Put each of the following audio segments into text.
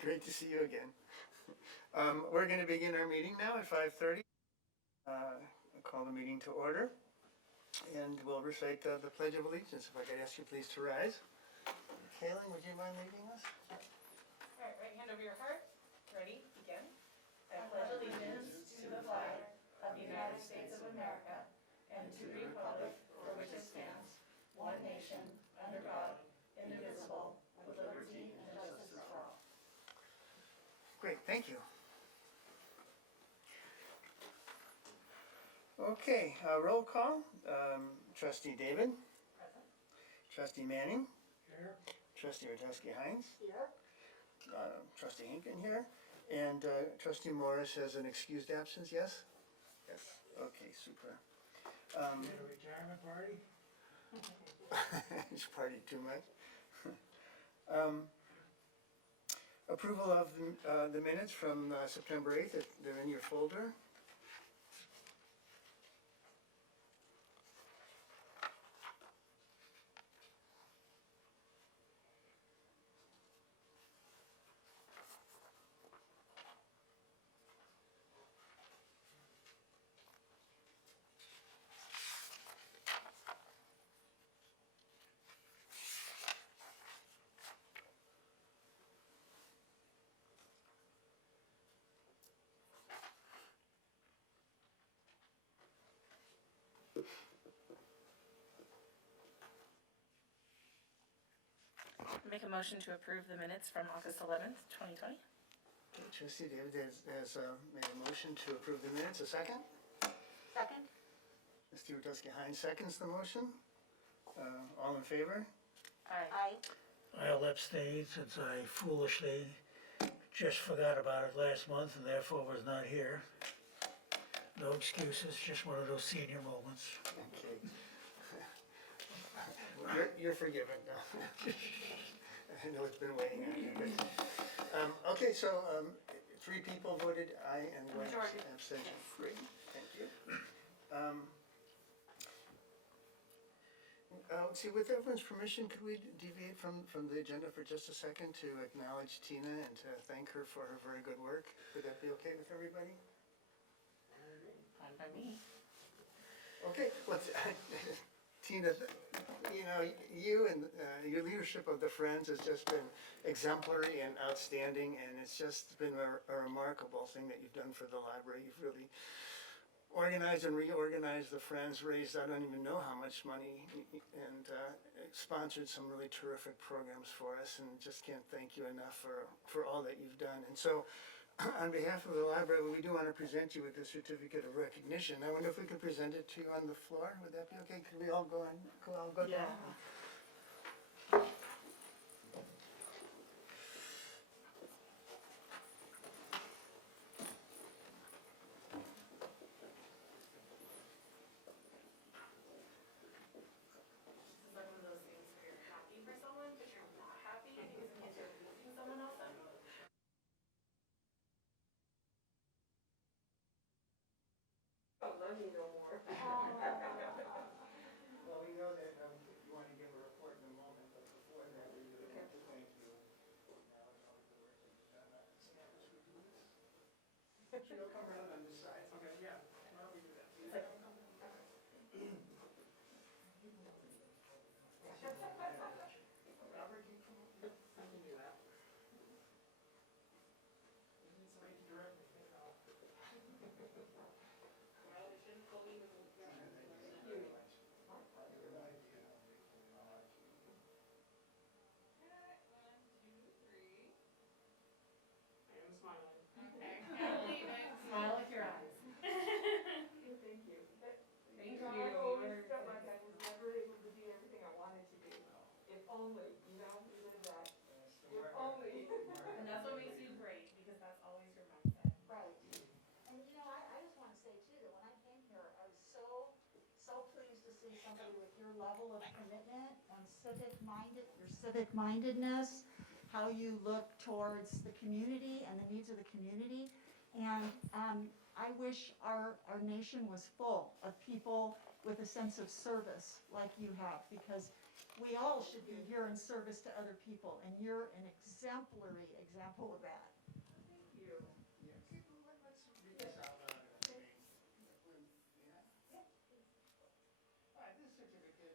Great to see you again. We're going to begin our meeting now at 5:30. I'll call the meeting to order, and we'll recite the Pledge of Allegiance. If I could ask you please to rise. Kaylin, would you mind leading us? All right, right hand over your heart. Ready? Begin. I pledge allegiance to the flag of the United States of America and to the republic for which it stands, one nation, under God, indivisible, with liberty and justice for all. Great, thank you. Okay, roll call. Trustee David. Present. Trustee Manning. Here. Trustee Rudowski-Hines. Here. Trustee Hinkin here. And Trustee Morris has an excused absence, yes? Yes, okay, super. You had a retirement party? He's partied too much. Approval of the minutes from September 8th, they're in your folder. Make a motion to approve the minutes from August 11th, 2020. Okay, Trustee David has made a motion to approve the minutes. A second? Second. Trustee Rudowski-Hines seconds the motion. All in favor? Aye. I'll abstain since I foolishly just forgot about it last month and therefore was not here. No excuses, just one of those senior moments. Okay. You're forgiven now. I know it's been weighing on you, but, okay, so, 3 people voted aye and 1 Majority. abstention. Yes. Great, thank you. Let's see, with everyone's permission, could we deviate from the agenda for just a second to acknowledge Tina and to thank her for her very good work? Would that be okay with everybody? Fine by me. Okay, well, Tina, you know, you and your leadership of the Friends has just been exemplary and outstanding, and it's just been a remarkable thing that you've done for the library. You've really organized and reorganized the Friends, raised I don't even know how much money, and sponsored some really terrific programs for us, and just can't thank you enough for all that you've done. And so, on behalf of the library, we do want to present you with a certificate of recognition. I wonder if we could present it to you on the floor. Would that be okay? Could we all go Yeah. down? This is like one of those things where you're happy for someone, but you're not happy because it means you're losing someone else. Oh, love you no more. Well, we know that you want to give a report in a moment, but before that, we really have to thank you. Acknowledge all the good work that you've done. Stand as we do this. So you'll come around on this side. Okay, yeah. Why don't we do that? It's like, Robert, can you come over? I can do that. We need somebody to direct me. I'm smiling. Okay, can't believe it. Smile with your eyes. Thank you. Thank You know, you. I always felt like I was never able to do everything I wanted to do. If only, you know, even that. If only. And that's what makes you great, because that's always your mindset. Right. And you know, I just want to say too, that when I came here, I was so pleased to see somebody with your level of commitment and your civic mindedness, how you look towards the community and the needs of the community. And I wish our nation was full of people with a sense of service like you have, because we all should be here in service to other people, and you're an exemplary example of that. Thank you. Yeah, okay, well, let's read this out loud. This certificate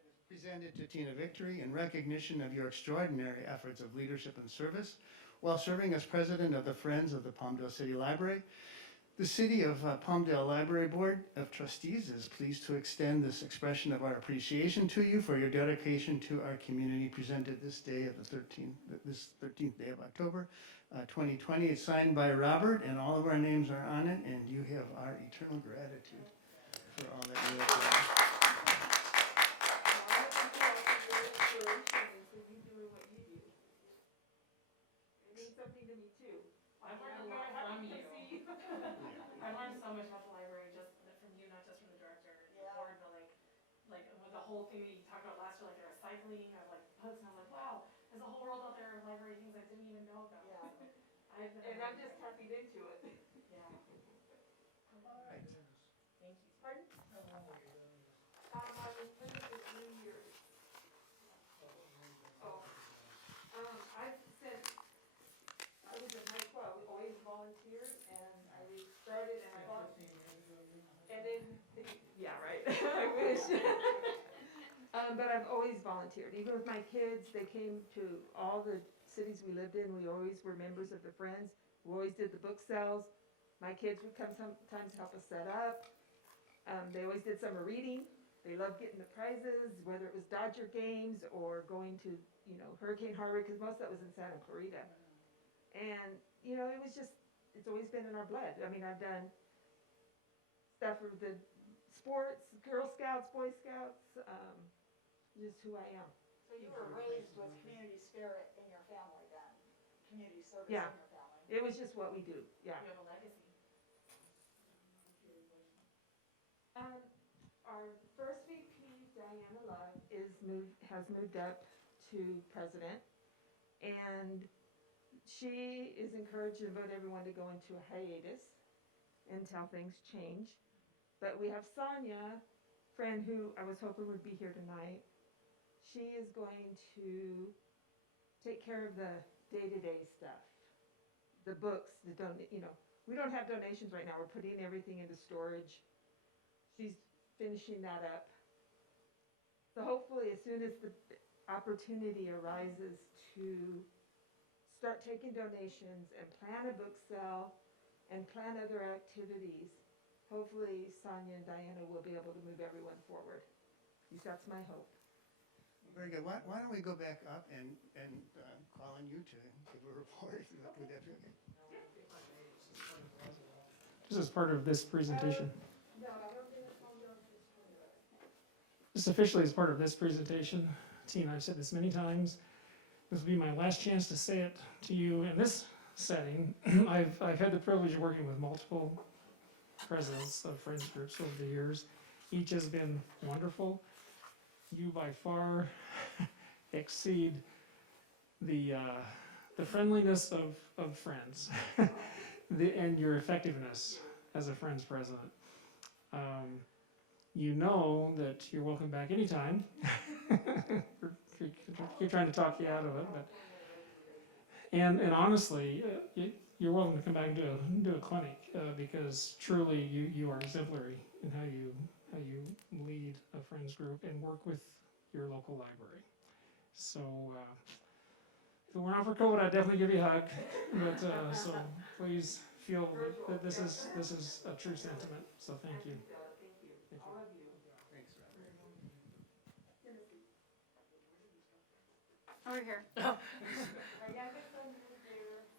is presented to Tina Victory in recognition of your extraordinary efforts of leadership and service while serving as president of the Friends of the Palmdale City Library. The City of Palmdale Library Board of Trustees is pleased to extend this expression of our appreciation to you for your dedication to our community presented this day of this 13th day of October, 2020. It's signed by Robert, and all of our names are on it, and you have our eternal gratitude for all that you have done. Your inspiration is for you doing what you do. It means something to me too. I've learned a I'm lot happy from to you. see you. I learned so much about the library just from you, not just from the director, the Yeah. board, but like with the whole thing that you talked about last year, like the recycling of like books, and I was like, wow, there's a whole world out there of library things I didn't even know about. Yeah. I've been And I'm just tapping into it. yeah. Right. Thank you. Pardon? I was finished with 3 years. Oh, I've said, I was in high school, I always volunteered, and I started and I volunteered. And then, yeah, right, I wish. But I've always volunteered, even with my kids, they came to all the cities we lived in, we always were members of the Friends, we always did the book sales. My kids would come sometimes help us set up. They always did summer reading. They loved getting the prizes, whether it was Dodger games or going to, Hurricane Harbor, because most of that was in Santa Clarita. And, it was just, it's always been in our blood. I mean, I've done stuff for the sports, Girl Scouts, Boy Scouts, just who I am. So you were raised with community spirit in your family then, community service Yeah. in your family. It was just what we do, yeah. You have a legacy. Our first VP, Diana Love, has moved up to president, and she is encouraged to invite everyone to go into a hiatus until things change. But we have Sonia, friend who I was hoping would be here tonight. She is going to take care of the day-to-day stuff, the books, we don't have donations right now. We're putting everything into storage. She's finishing that up. So hopefully as soon as the opportunity arises to start taking donations and plan a book sale and plan other activities, hopefully Sonia and Diana will be able to move everyone forward. At least that's my hope. Very good. Why don't we go back up and call on you to give a report? Would that be okay? This is part of this presentation. No, I don't think it's all done this time. Just officially as part of this presentation, Tina, I've said this many times, this will be my last chance to say it to you in this setting. I've had the privilege of working with multiple presidents of friends groups over the years. Each has been wonderful. You by far exceed the friendliness of friends and your effectiveness as a Friends president. You know that you're welcome back anytime. You're trying to talk you out of it, but and honestly, you're welcome to come back and do a clinic because truly you are exemplary in how you lead a Friends group and work with your local library. So if it weren't for COVID, I'd definitely give you a hug. But so please feel that this is a true sentiment. So thank you. Thank you, all of you. Thanks, Robert. Over here. My youngest son moved there,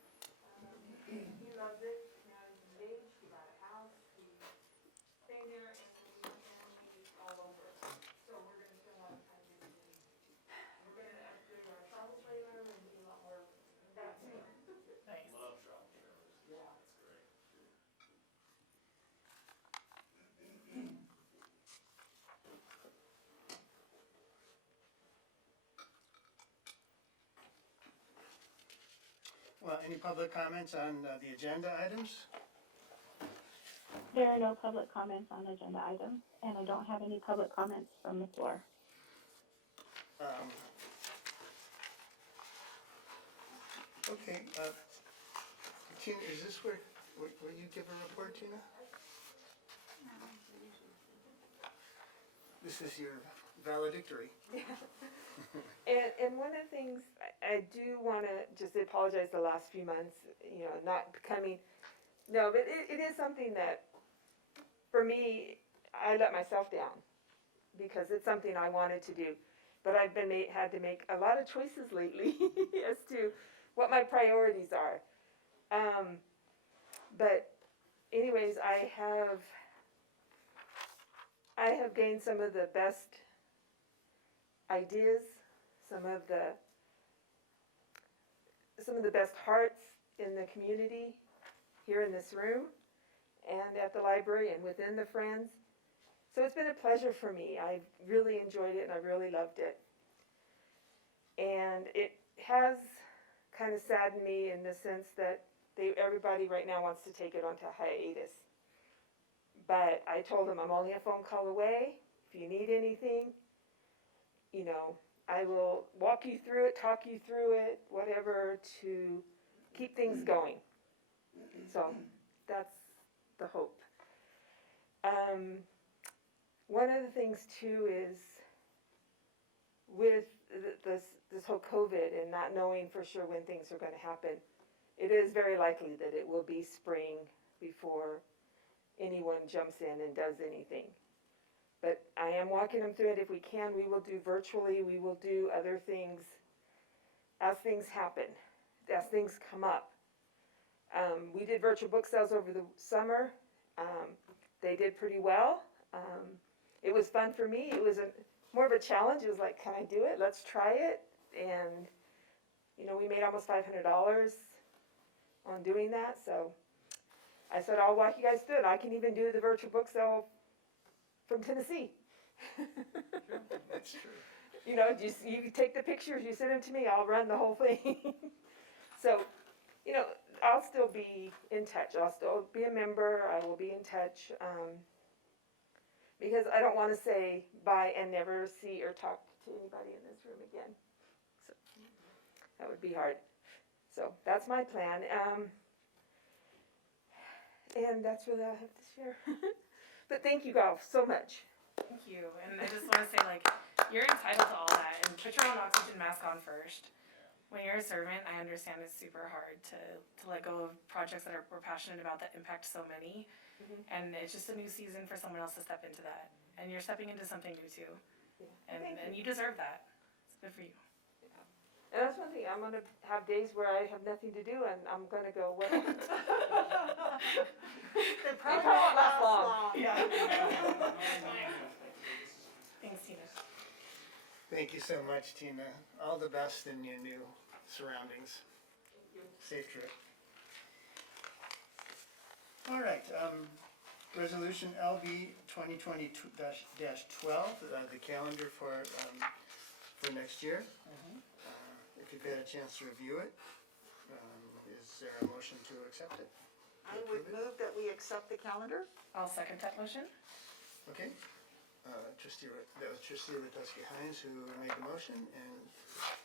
he loves it, now he's engaged, he bought a house, he's staying there, and we have family all over. So we're gonna spend a lot of time visiting. We're gonna upgrade our travel trailer and do a lot more of that too. Nice. Well, any public comments on the agenda items? There are no public comments on agenda items, and I don't have any public comments from the floor. Okay, Tina, is this where you give a report, Tina? This is your valedictory. And one of the things, I do wanna just apologize the last few months, you know, not coming, no, but it is something that, for me, I let myself down, because it's something I wanted to do. But I've had to make a lot of choices lately as to what my priorities are. But anyways, I have gained some of the best ideas, some of the best hearts in the community, here in this room, and at the library, and within the Friends. So it's been a pleasure for me. I've really enjoyed it, and I really loved it. And it has kind of saddened me in the sense that everybody right now wants to take it onto hiatus. But I told them I'm only a phone call away. If you need anything, you know, I will walk you through it, talk you through it, whatever, to keep things going. So that's the hope. One of the things too is with this whole COVID and not knowing for sure when things are going to happen, it is very likely that it will be spring before anyone jumps in and does anything. But I am walking them through it. If we can, we will do virtually. We will do other things as things happen, as things come up. We did virtual book sales over the summer. They did pretty well. It was fun for me. It was more of a challenge. It was like, can I do it? Let's try it. And, you know, we made almost $500 on doing that. So I said, I'll walk you guys through it. I can even do the virtual book sale from Tennessee. That's true. You know, you take the pictures, you send them to me, I'll run the whole thing. So, you know, I'll still be in touch. I'll still be a member. I will be in touch. Because I don't want to say bye and never see or talk to anybody in this room again. So that would be hard. So that's my plan. And that's really all I have to share. But thank you all so much. Thank you, and I just want to say, like, you're entitled to all that, and put your own oxygen mask on first. When you're a servant, I understand it's super hard to let go of projects that we're passionate about that impact so many, and it's just a new season for someone else to step into that, and you're stepping into something new too, and you deserve that. It's good for you. And that's one thing, I'm going to have days where I have nothing to do, and I'm going to go, what? They probably won't last long. Yeah. Thanks, Tina. Thank you so much, Tina. All the best in your new surroundings. Safe trip. All right, resolution LB 2020-12, the calendar for next year. If you've had a chance to review it, is there a motion to accept it? I would move that we accept the calendar. I'll second that motion. Okay. That was Trustee Letuski-Hines who made the motion, and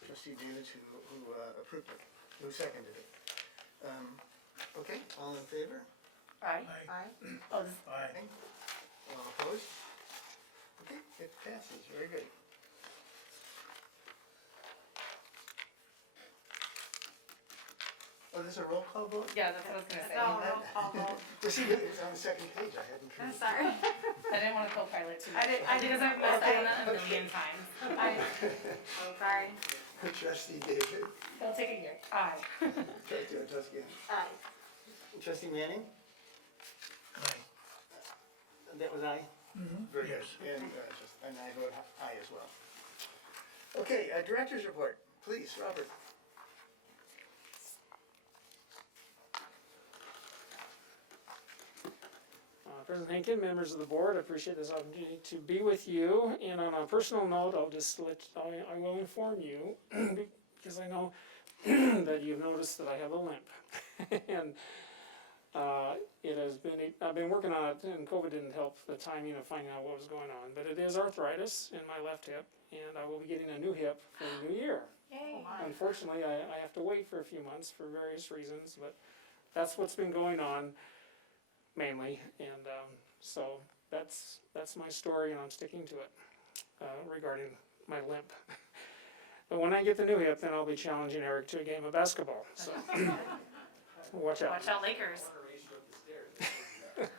Trustee David who approved it, who seconded it. Okay, all in favor? Aye. Aye. Oh, Aye. All opposed? Okay, it passes, very good. Oh, there's a roll call vote? yeah, that's what I was gonna say. Just see, it's on the second page, I hadn't. I'm sorry. I didn't want to co-pilot too much. I didn't- Because I've messed up on that a million times. I'm sorry. Trustee David, It'll take a year. Aye. Trustee Letuski, Aye. Trustee Manning, Aye. that was aye? Very good. Yes. And I vote aye as well. Okay, director's report, please, Robert. President Henkin, members of the board, I appreciate this opportunity to be with you. And on a personal note, I will inform you, because I know that you've noticed that I have a limp. And It has been, I've been working on it, and COVID didn't help the timing of finding out what was going on, but it is arthritis in my left hip, and I will be getting a new hip for the new year. Yay. Unfortunately, I have to wait for a few months for various reasons, but that's what's been going on mainly, and so that's my story, and I'm sticking to it regarding my limp. But when I get the new hip, then I'll be challenging Eric to a game of basketball, so watch out. Watch out, Lakers.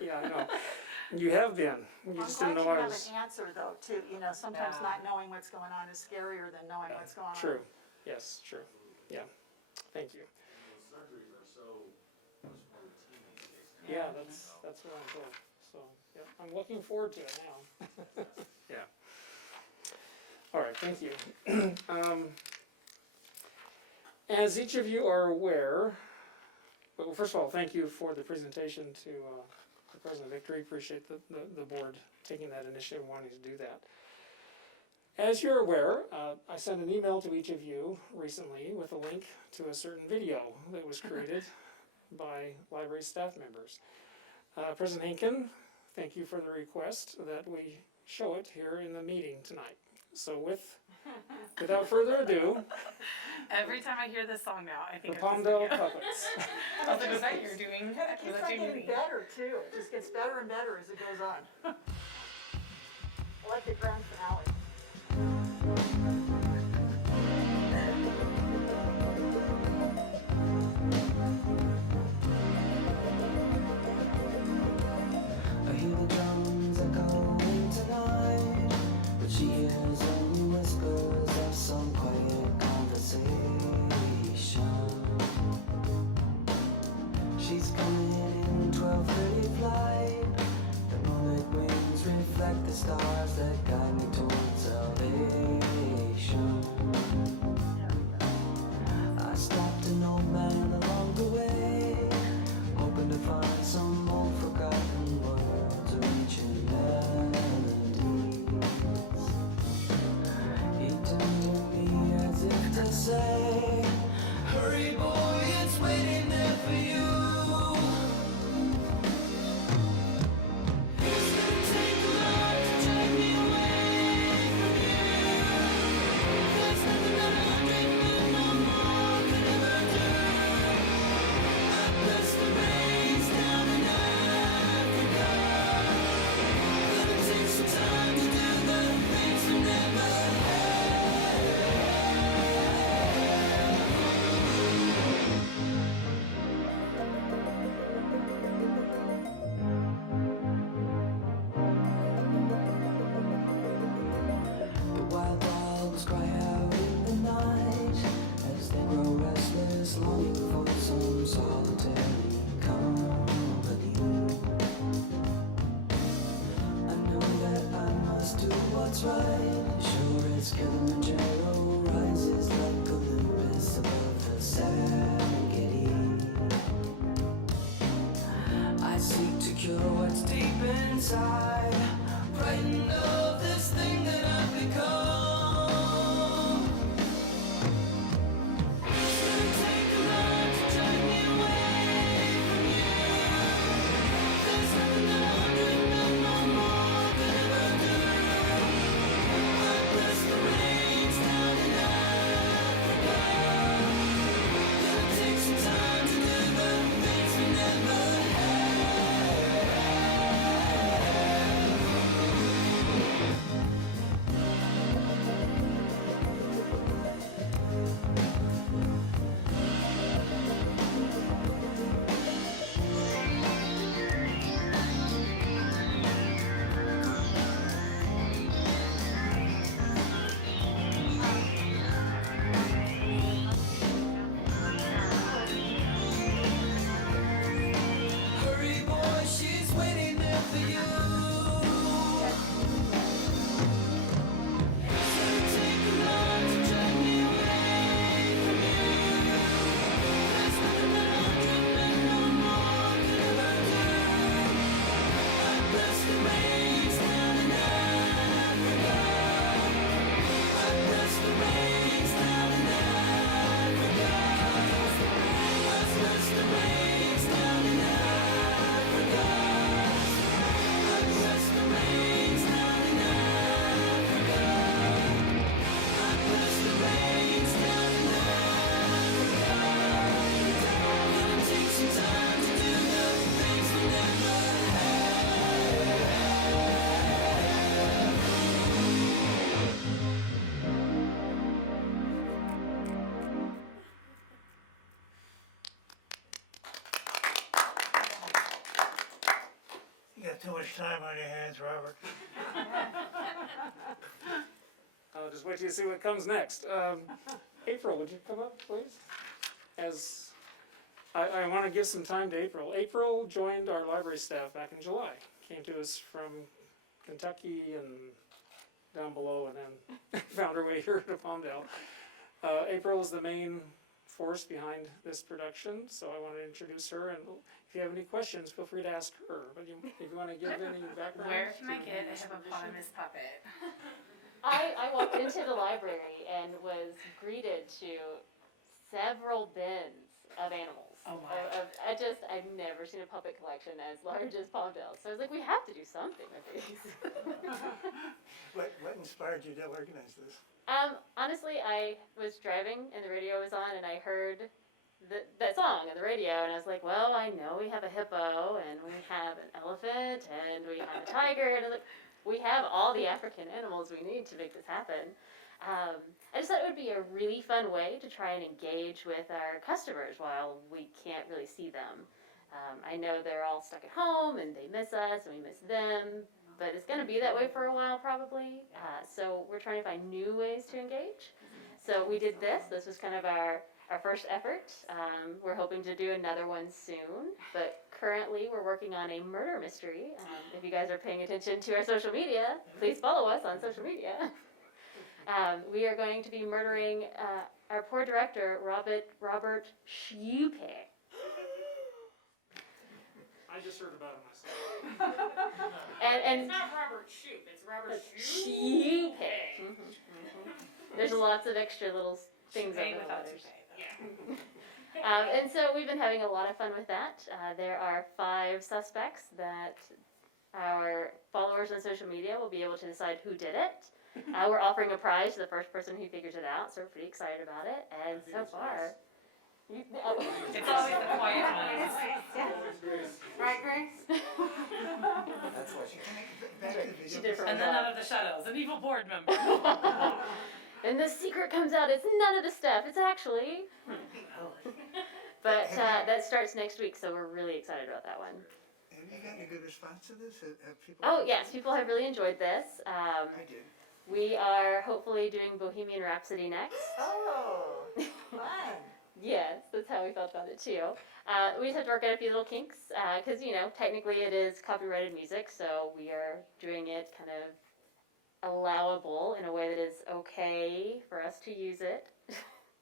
Yeah, I know. You have been. You I'm just glad didn't you know I have was. an answer though, too, you know, sometimes Yeah. not knowing what's going on is scarier than knowing what's going on. True. Yes, true. Yeah. Thank you. Surgeries are so much more routine these days. Yeah, that's what I'm told. So, yeah, I'm looking forward to it now. Yeah. All right, thank you. As each of you are aware, well, first of all, thank you for the presentation to President Victory. Appreciate the board taking that initiative, wanting to do that. As you're aware, I sent an email to each of you recently with a link to a certain video that was created by library staff members. President Hinken, thank you for the request that we show it here in the meeting tonight. So without further ado, Every time I hear this song now, I the think of this Palmdale video. puppets. I was like, is that you're doing? It keeps Was on that you getting doing? better too, it just gets better and better as it goes on. I like the grand finale. I hear the drums echoing tonight, but she hears only whispers of some quiet conversation. She's coming in 12:30 flight. The moonlit wings reflect the stars that guide me towards salvation. I stopped an old man along the way, hoping to find some old forgotten words or ancient melodies. He turned to me as if to say, hurry boy, it's waiting there for you. It's gonna take a lot to drag me away from you. There's nothing that 100 men or more could ever do. I bless the rains down in Africa. Gonna take some time to do the things we never The wild dogs cry out in the night as they grow restless, longing for some solitary company. I know that I must do what's right. Sure as Kilimanjaro rises like Olympus above the Serengeti. I seek to cure what's deep inside, frightened of this thing that I've become. It's gonna take a lot to drag me away from you. There's nothing that 100 men or more could ever do. I bless the rains down in Africa. Gonna take some time to do the things we never had. Thanks, Robert. I'll just wait till you see what comes next. April, would you come up, please? As I want to give some time to April. April joined our library staff back in July. Came to us from Kentucky and down below, and then found her way here to Palmdale. April is the main force behind this production, so I want to introduce her. And if you have any questions, feel free to ask her. But if you want to give any background, Where can I get a hippopotamus puppet? I walked into the library and was greeted to several bins of animals. Oh my. I've never seen a puppet collection as large as Palmdale. So I was like, we have to do something with these. What inspired you to organize this? Honestly, I was driving and the radio was on and I heard that song on the radio and I was like, well, I know we have a hippo and we have an elephant and we have a tiger and I was like, we have all the African animals we need to make this happen. I just thought it would be a really fun way to try and engage with our customers while we can't really see them. I know they're all stuck at home and they miss us and we miss them, but it's going to be that way for a while probably. So we're trying to find new ways to engage. So we did this. This was kind of our first effort. We're hoping to do another one soon, but currently we're working on a murder mystery. If you guys are paying attention to our social media, please follow us on social media. We are going to be murdering our poor director, Robert Schupe. I just heard about it myself. And It's not Robert Shoup, it's Robert Schupe. There's lots of extra little things Toupe on the without letters. toupe, though. And so we've been having a lot of fun with that. There are 5 suspects that our followers on social media will be able to decide who did it. We're offering a prize to the first person who figures it out, so we're pretty excited about it. And so far, It's always the quiet ones. Right, Grace? That's what back to the She video. did her And then none of the shadows, an evil board member. and the secret comes out. It's none of the stuff. It's actually. But that starts next week, so we're really excited about that one. Have you gotten a good response to this? Have people? Oh yes, people have really enjoyed this. I did. We are hopefully doing Bohemian Rhapsody next. Oh, fun. Yes, that's how we felt about it too. We just have to work out a few little kinks, because technically it is copyrighted music, so we are doing it kind of allowable in a way that is okay for us to use it.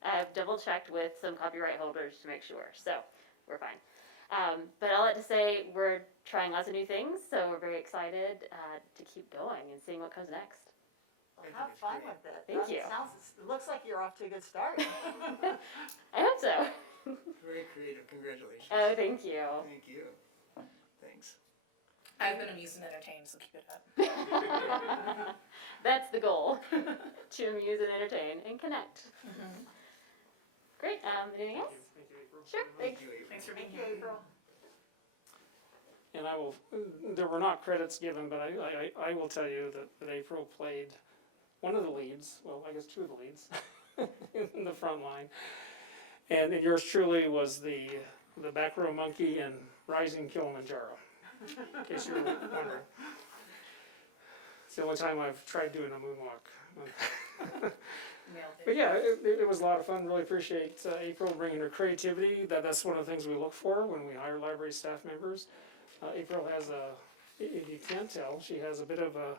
I've double checked with some copyright holders to make sure, so we're fine. But all that to say, we're trying lots of new things, so we're very excited to keep going and seeing what comes next. Well, have fun with it. Thank you. It looks like you're off to a good start. I hope so. Very creative. Congratulations. Oh, thank you. Thank you. Thanks. I've been amused and entertained, so keep it up. That's the goal, to amuse and entertain and connect. Great. Anything else? Thank you, April. Sure. Thanks. Thank you, April. Thanks for being Thank you, here. April. And I will, there were not credits given, but I will tell you that April played one of the leads, well, I guess 2 of the leads, in the front line. And yours truly was the back row monkey in Rising Kilimanjaro, in case you were wondering. It's the only time I've tried doing a moonwalk. Nailed But it. yeah, it was a lot of fun. Really appreciate April bringing her creativity. That's one of the things we look for when we hire library staff members. April has if you can't tell, she has a bit of a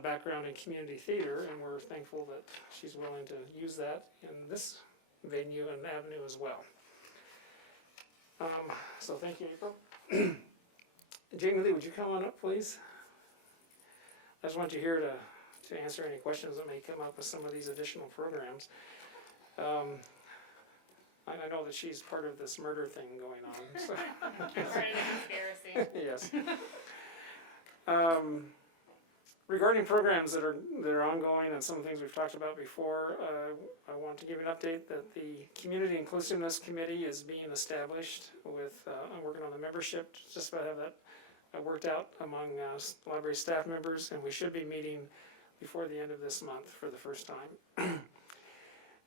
background in community theater, and we're thankful that she's willing to use that in this venue and avenue as well. So thank you, April. Jamie Lee, would you come on up, please? I just want you here to answer any questions that may come up with some of these additional programs. I know that she's part of this murder thing going on. So. Part of the conspiracy. Yes. Regarding programs that are ongoing and some things we've talked about before, I want to give you an update that the Community Inclusiveness Committee is being established with, I'm working on the membership, just about have that worked out among library staff members, and we should be meeting before the end of this month for the first time.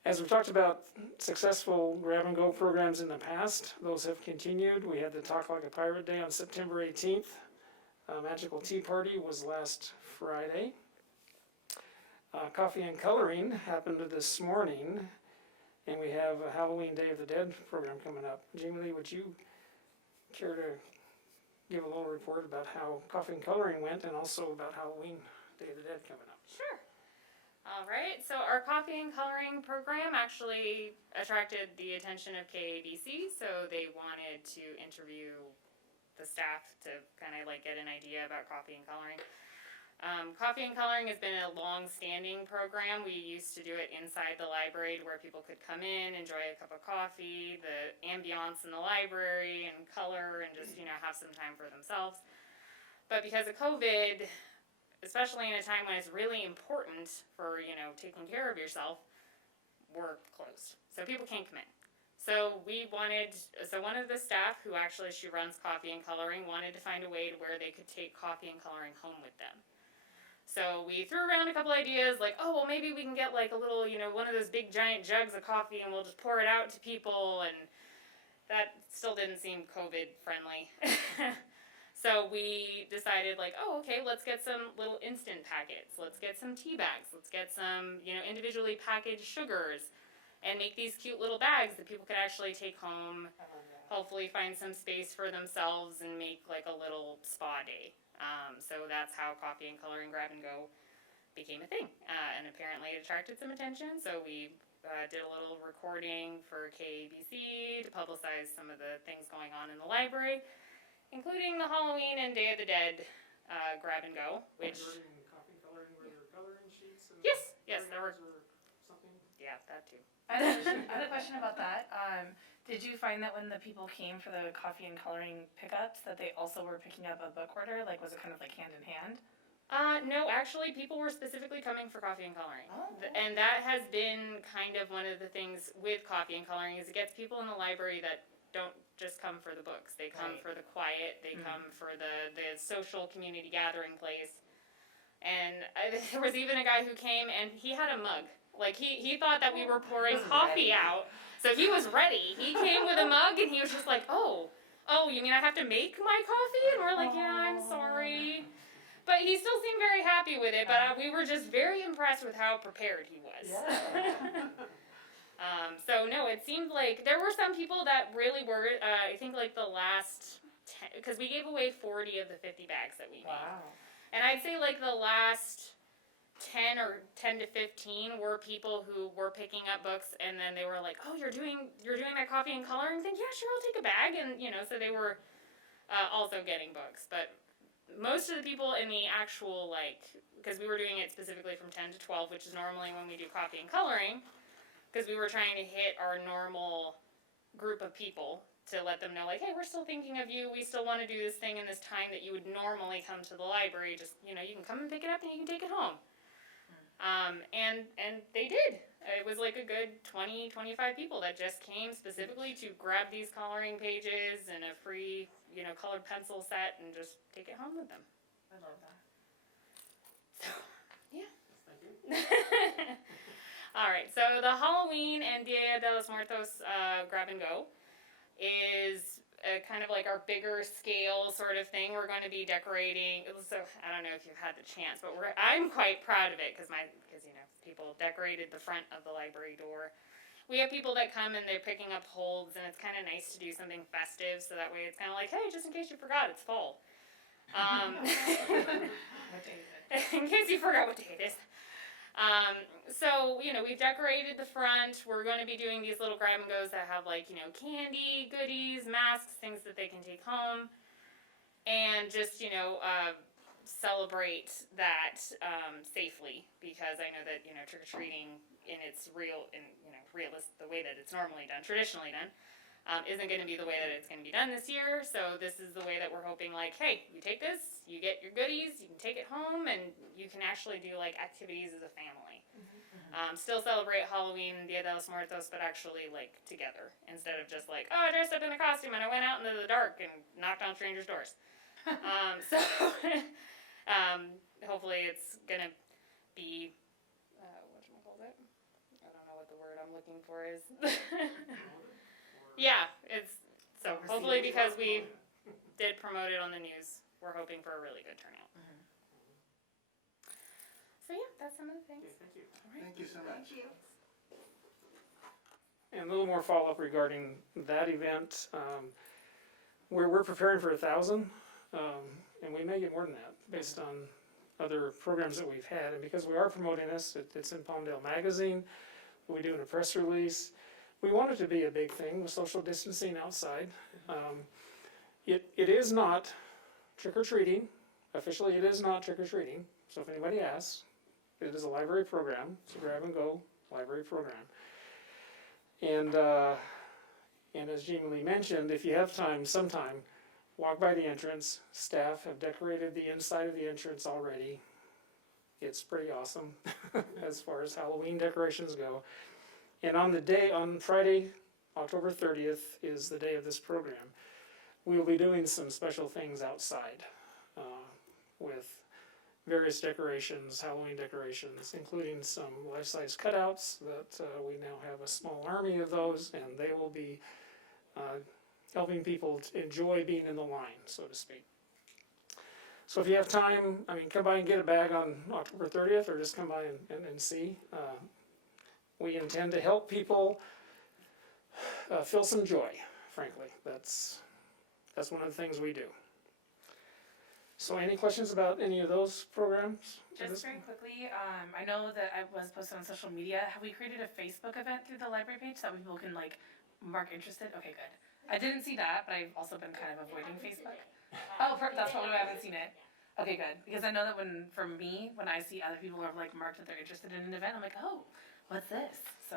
As we've talked about successful grab-and-go programs in the past, those have continued. We had the Talk Like a Pirate Day on September 18th. Magical Tea Party was last Friday. Coffee and Coloring happened this morning, and we have a Halloween Day of the Dead program coming up. Jamie Lee, would you care to give a little report about how Coffee and Coloring went, and also about Halloween Day of the Dead coming up? Sure. All right, so our coffee and coloring program actually attracted the attention of KABC, so they wanted to interview the staff to kind of like get an idea about coffee and coloring. Coffee and coloring has been a long-standing program. We used to do it inside the library where people could come in, enjoy a cup of coffee, the ambiance in the library, and color, and just, you know, have some time for themselves. But because of COVID, especially in a time when it's really important for, you know, taking care of yourself, we're closed. So people can't come in. So one of the staff who actually, she runs coffee and coloring, wanted to find a way to where they could take coffee and coloring home with them. So we threw around a couple ideas like, oh, well, maybe we can get like a little, you know, one of those big giant jugs of coffee and we'll just pour it out to people. And that still didn't seem COVID friendly. So we decided like, oh, okay, let's get some little instant packets. Let's get some tea bags. Let's get some, you know, individually packaged sugars and make these cute little bags that people could actually take home, hopefully find some space for themselves and make like a little spa day. So that's how Coffee and Coloring Grab and Go became a thing. And apparently it attracted some attention, so we did a little recording for KABC to publicize some of the things going on in the library, including the Halloween and Day of the Dead Grab and Go, which... Coffee and Coloring, were there coloring sheets? And yes, there were... or something? Yeah, that too. I had a question about that. Did you find that when the people came for the coffee and coloring pickups that they also were picking up a book order? Like, was it kind of like hand in hand? No, actually, people were specifically coming for coffee and coloring. Oh. And that has been kind of one of the things with coffee and coloring is it gets people in the library that don't just come for the books. They come for the quiet. They come for the social community gathering place. And there was even a guy who came and he had a mug. Like, he thought that we were pouring coffee out. So he was ready. He came with a mug and he was just like, oh, you mean I have to make my coffee? And we're like, yeah, I'm sorry. But he still seemed very happy with it, but we were just very impressed with how prepared he was. Yeah. So no, it seemed like there were some people that really were, I think like the last 10, because we gave away 40 of the 50 bags that we made. Wow. And I'd say like the last 10 to 15 were people who were picking up books and then they were like, oh, you're doing that coffee and coloring thing? Yeah, sure, I'll take a bag. And, you know, so they were also getting books. But most of the people in the actual, like, because we were doing it specifically from 10 to 12, which is normally when we do coffee and coloring, because we were trying to hit our normal group of people to let them know, like, hey, we're still thinking of you. We still want to do this thing in this time that you would normally come to the library. Just, you know, you can come and pick it up and you can take it home. And they did. It was like a good 20, 25 people that just came specifically to grab these coloring pages and a free, you know, colored pencil set and just take it home with them. I love that. So, yeah. Thank you. All right, so the Halloween and Dia de los Muertos Grab and Go is kind of like our bigger scale sort of thing. We're going to be decorating. So I don't know if you've had the chance, but I'm quite proud of it because you know, people decorated the front of the library door. We have people that come and they're picking up holds, and it's kind of nice to do something festive. So that way, it's kind of like, hey, just in case you forgot, it's fall. What day is it? In case you forgot what day it is. So, you know, we've decorated the front. We're going to be doing these little grab and goes that have, like, you know, candy, goodies, masks, things that they can take home. And just, you know, celebrate that safely, because I know that, you know, trick-or-treating in its the way that it's normally done, traditionally done, isn't going to be the way that it's going to be done this year. So this is the way that we're hoping, like, hey, you take this, you get your goodies, you can take it home, and you can actually do, like, activities as a family. Still celebrate Halloween and Dia de los Muertos, but actually, like, together, instead of just like, oh, I dressed up in a costume and I went out into the dark and knocked on strangers' doors. Hopefully it's going to be, whatchamacallit? I don't know what the word I'm looking for is. Yeah, it's, so hopefully because we did promote it on the news we're hoping for a really good turnout. So yeah, that's some of the things. Thank you. Thank you so much. And a little more follow-up regarding that event. We're preparing for 1,000, and we may get more than that based on other programs that we've had. And because we are promoting this, it's in Palmdale Magazine. We're doing a press release. We want it to be a big thing with social distancing outside. It is not trick-or-treating. Officially, it is not trick-or-treating. So if anybody asks, it is a library program. It's a grab-and-go library program. And as Jamie Lee mentioned, if you have time, sometime, walk by the entrance. Staff have decorated the inside of the entrance already. It's pretty awesome as far as Halloween decorations go. And on Friday, October 30th, is the day of this program. We will be doing some special things outside with various decorations, Halloween decorations, including some life-size cutouts that we now have a small army of those, and they will be helping people to enjoy being in the line, so to speak. So if you have time, come by and get a bag on October 30th, or just come by and see. We intend to help people feel some joy, frankly. That's one of the things we do. So any questions about any of those programs? Just very quickly, I know that I was posted on social media. Have we created a Facebook event through the library page so that people can mark interested? Okay, good. I didn't see that, but I've also been kind of avoiding Facebook. Oh, that's probably why I haven't seen it. Okay, good. Because I know that when I see other people have marked that they're interested in an event, I'm like, oh, what's this? So,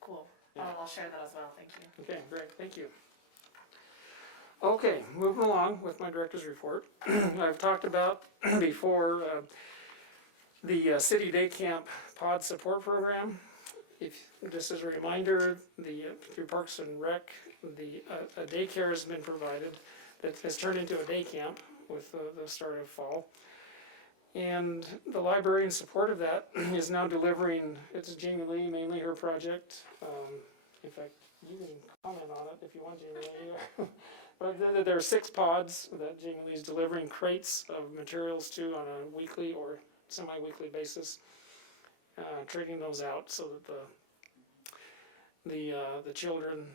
cool. Yeah. I'll share that as well. Thank you. Okay, great, thank you. Okay, moving along with my director's report. I've talked about before the City Day Camp Pod Support Program. Just as a reminder, through Parks and Rec, a daycare has been provided that has turned into a day camp with the start of fall. And the library, in support of that, is now delivering, it's Jamie Lee, mainly her project. In fact, you can comment on it if you want, Jamie Lee. But there are 6 pods that Jamie Lee's delivering crates of materials to on a weekly or semi-weekly basis, trading those out so that the children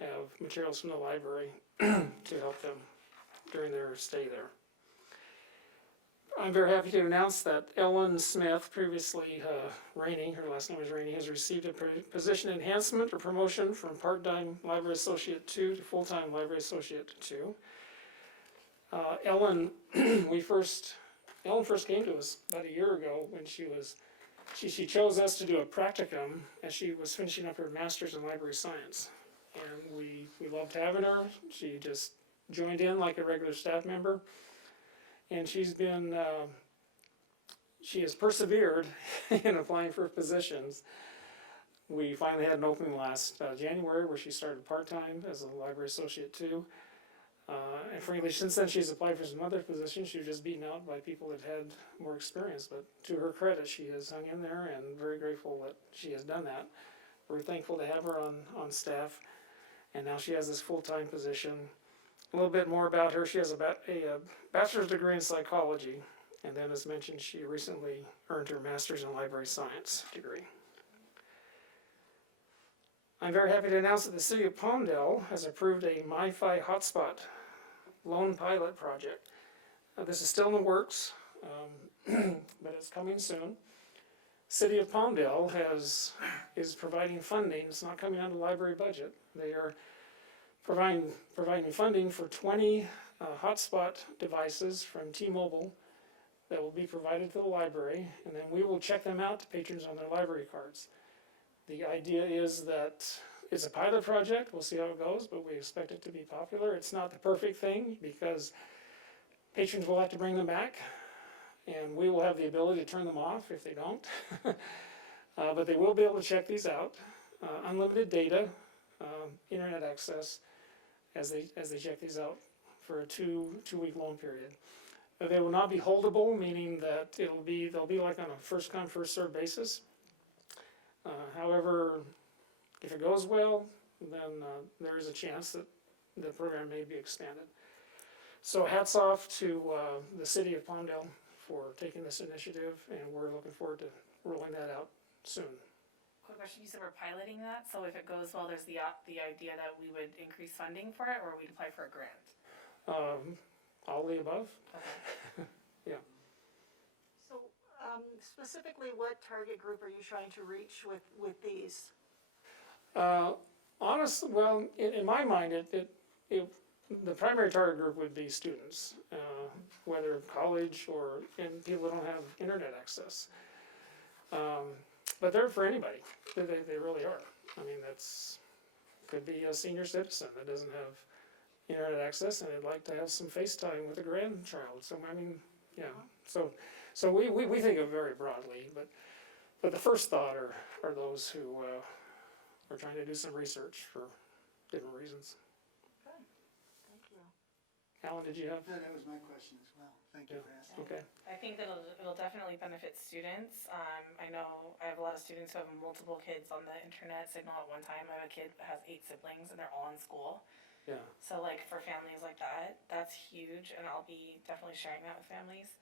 have materials from the library to help them during their stay there. I'm very happy to announce that Ellen Smith, previously Rainey, her last name is Rainey, has received a position enhancement or promotion from part-time library associate 2 to full-time library associate 2. Ellen first came to us about a year ago when she chose us to do a practicum as she was finishing up her master's in library science. And we loved having her. She just joined in like a regular staff member. And she has persevered in applying for positions. We finally had an opening last January where she started part-time as a library associate 2. And frankly, since then she's applied for some other positions. She was just beaten out by people that had more experience. But to her credit, she has hung in there, and very grateful that she has done that. We're thankful to have her on staff. And now she has this full-time position. A little bit more about her. She has a bachelor's degree in psychology, and then as mentioned, she recently earned her master's in library science degree. I'm very happy to announce that the City of Palmdale has approved a MiFi hotspot loan pilot project. This is still in the works, but it's coming soon. City of Palmdale is providing funding. It's not coming out of the library budget. They are providing funding for 20 hotspot devices from T-Mobile that will be provided to the library, and then we will check them out to patrons on their library cards. The idea is that it's a pilot project. We'll see how it goes, but we expect it to be popular. It's not the perfect thing because patrons will have to bring them back, and we will have the ability to turn them off if they don't. But they will be able to check these out. Unlimited data, internet access, as they check these out for a two-week loan period. They will not be holdable, meaning that they'll be like on a first come first served basis. However, if it goes well, then there is a chance that the program may be expanded. So hats off to the city of Palmdale for taking this initiative, and we're looking forward to rolling that out soon. Quick question, you said we're piloting that, so if it goes well, there's the idea that we would increase funding for it, or we'd apply for a grant? All the above. So, specifically, what target group are you trying to reach with these? Honestly, well, in my mind, the primary target group would be students, whether college or and people who don't have internet access. But they're for anybody. They really are. I mean, could be a senior citizen that doesn't have internet access and they'd like to have some FaceTime with a grandchild. So I mean, yeah. So we think of it very broadly, but the first thought are those who are trying to do some research for different reasons. Okay, thank you. Alan, did you have? No, that was my question as well. Thank you for asking. Okay. I think that it'll definitely benefit students. I know I have a lot of students who have multiple kids on the internet signal at one time. I have a kid that has 8 siblings and they're all in school. Yeah. So like for families like that, that's huge, and I'll be definitely sharing that with families.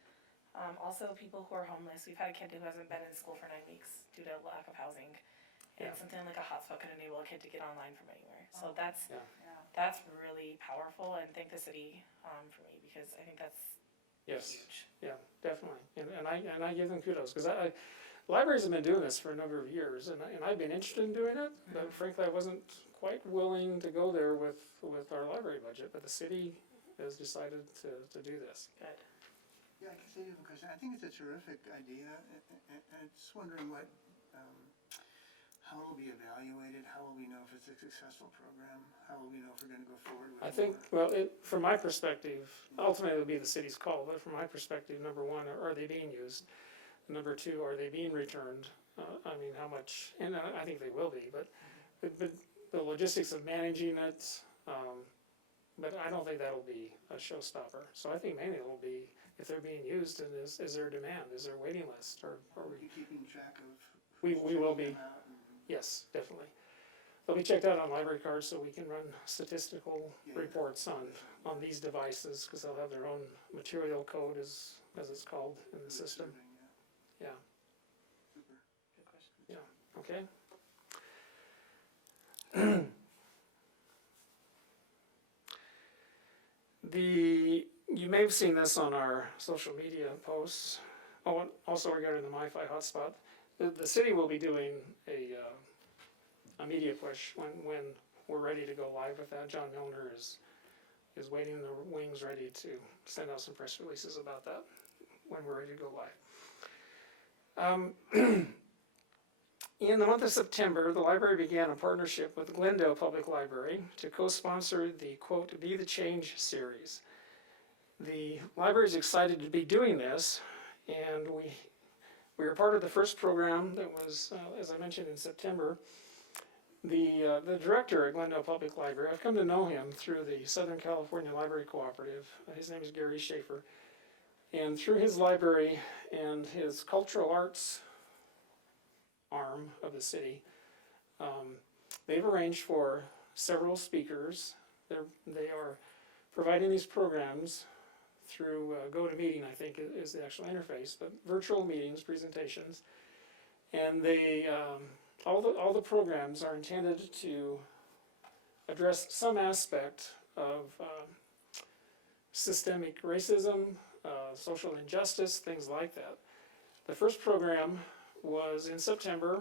Also people who are homeless. We've had a kid who hasn't been in school for 9 weeks due to lack of housing. And Yeah. something like a hotspot could enable a kid to get online from anywhere. So that's Yeah. that's really powerful, and thank the city for me, because I think that's Yes. huge. Yeah, definitely. And I give them kudos because libraries have been doing this for a number of years, and I've been interested in doing it, but frankly, I wasn't quite willing to go there with our library budget. But the city has decided to do this. Good. Yeah, I can say you have a question. I think it's a terrific idea. I'm just wondering how it will be evaluated, how will we know if it's a successful program, how will we know if we're gonna go forward with it? I think, well, from my perspective, ultimately it'll be the city's call, but from my perspective, number one, are they being used? Number two, are they being returned? I mean, how much, and I think they will be, but the logistics of managing it, but I don't think that'll be a showstopper. So I think mainly it will be if they're being used, and is there a demand, is there a waiting list, or are Are we? you keeping track of? We who's will checking be. them out and- Yes, definitely. They'll be checked out on library cards so we can run statistical Yeah. reports on these devices, because they'll have their own material code as it's called in the system. Yeah, Super. Good question. okay. You may have seen this on our social media posts. Oh, and also regarding the MiFi hotspot, the city will be doing a media push when we're ready to go live with that. John Milner is waiting in the wings, ready to send out some press releases about that when we're ready to go live. In the month of September, the library began a partnership with Glendale Public Library to co-sponsor the quote, Be the Change series. The library is excited to be doing this, and we were part of the first program that was, as I mentioned, in September. The director at Glendale Public Library, I've come to know him through the Southern California Library Cooperative. His name is Gary Schaefer. And through his library and his cultural arts arm of the city, they've arranged for several speakers. They are providing these programs through GoToMeeting, I think is the actual interface, but virtual meetings, presentations, and they all the programs are intended to address some aspect of systemic racism, social injustice, things like that. The first program was in September.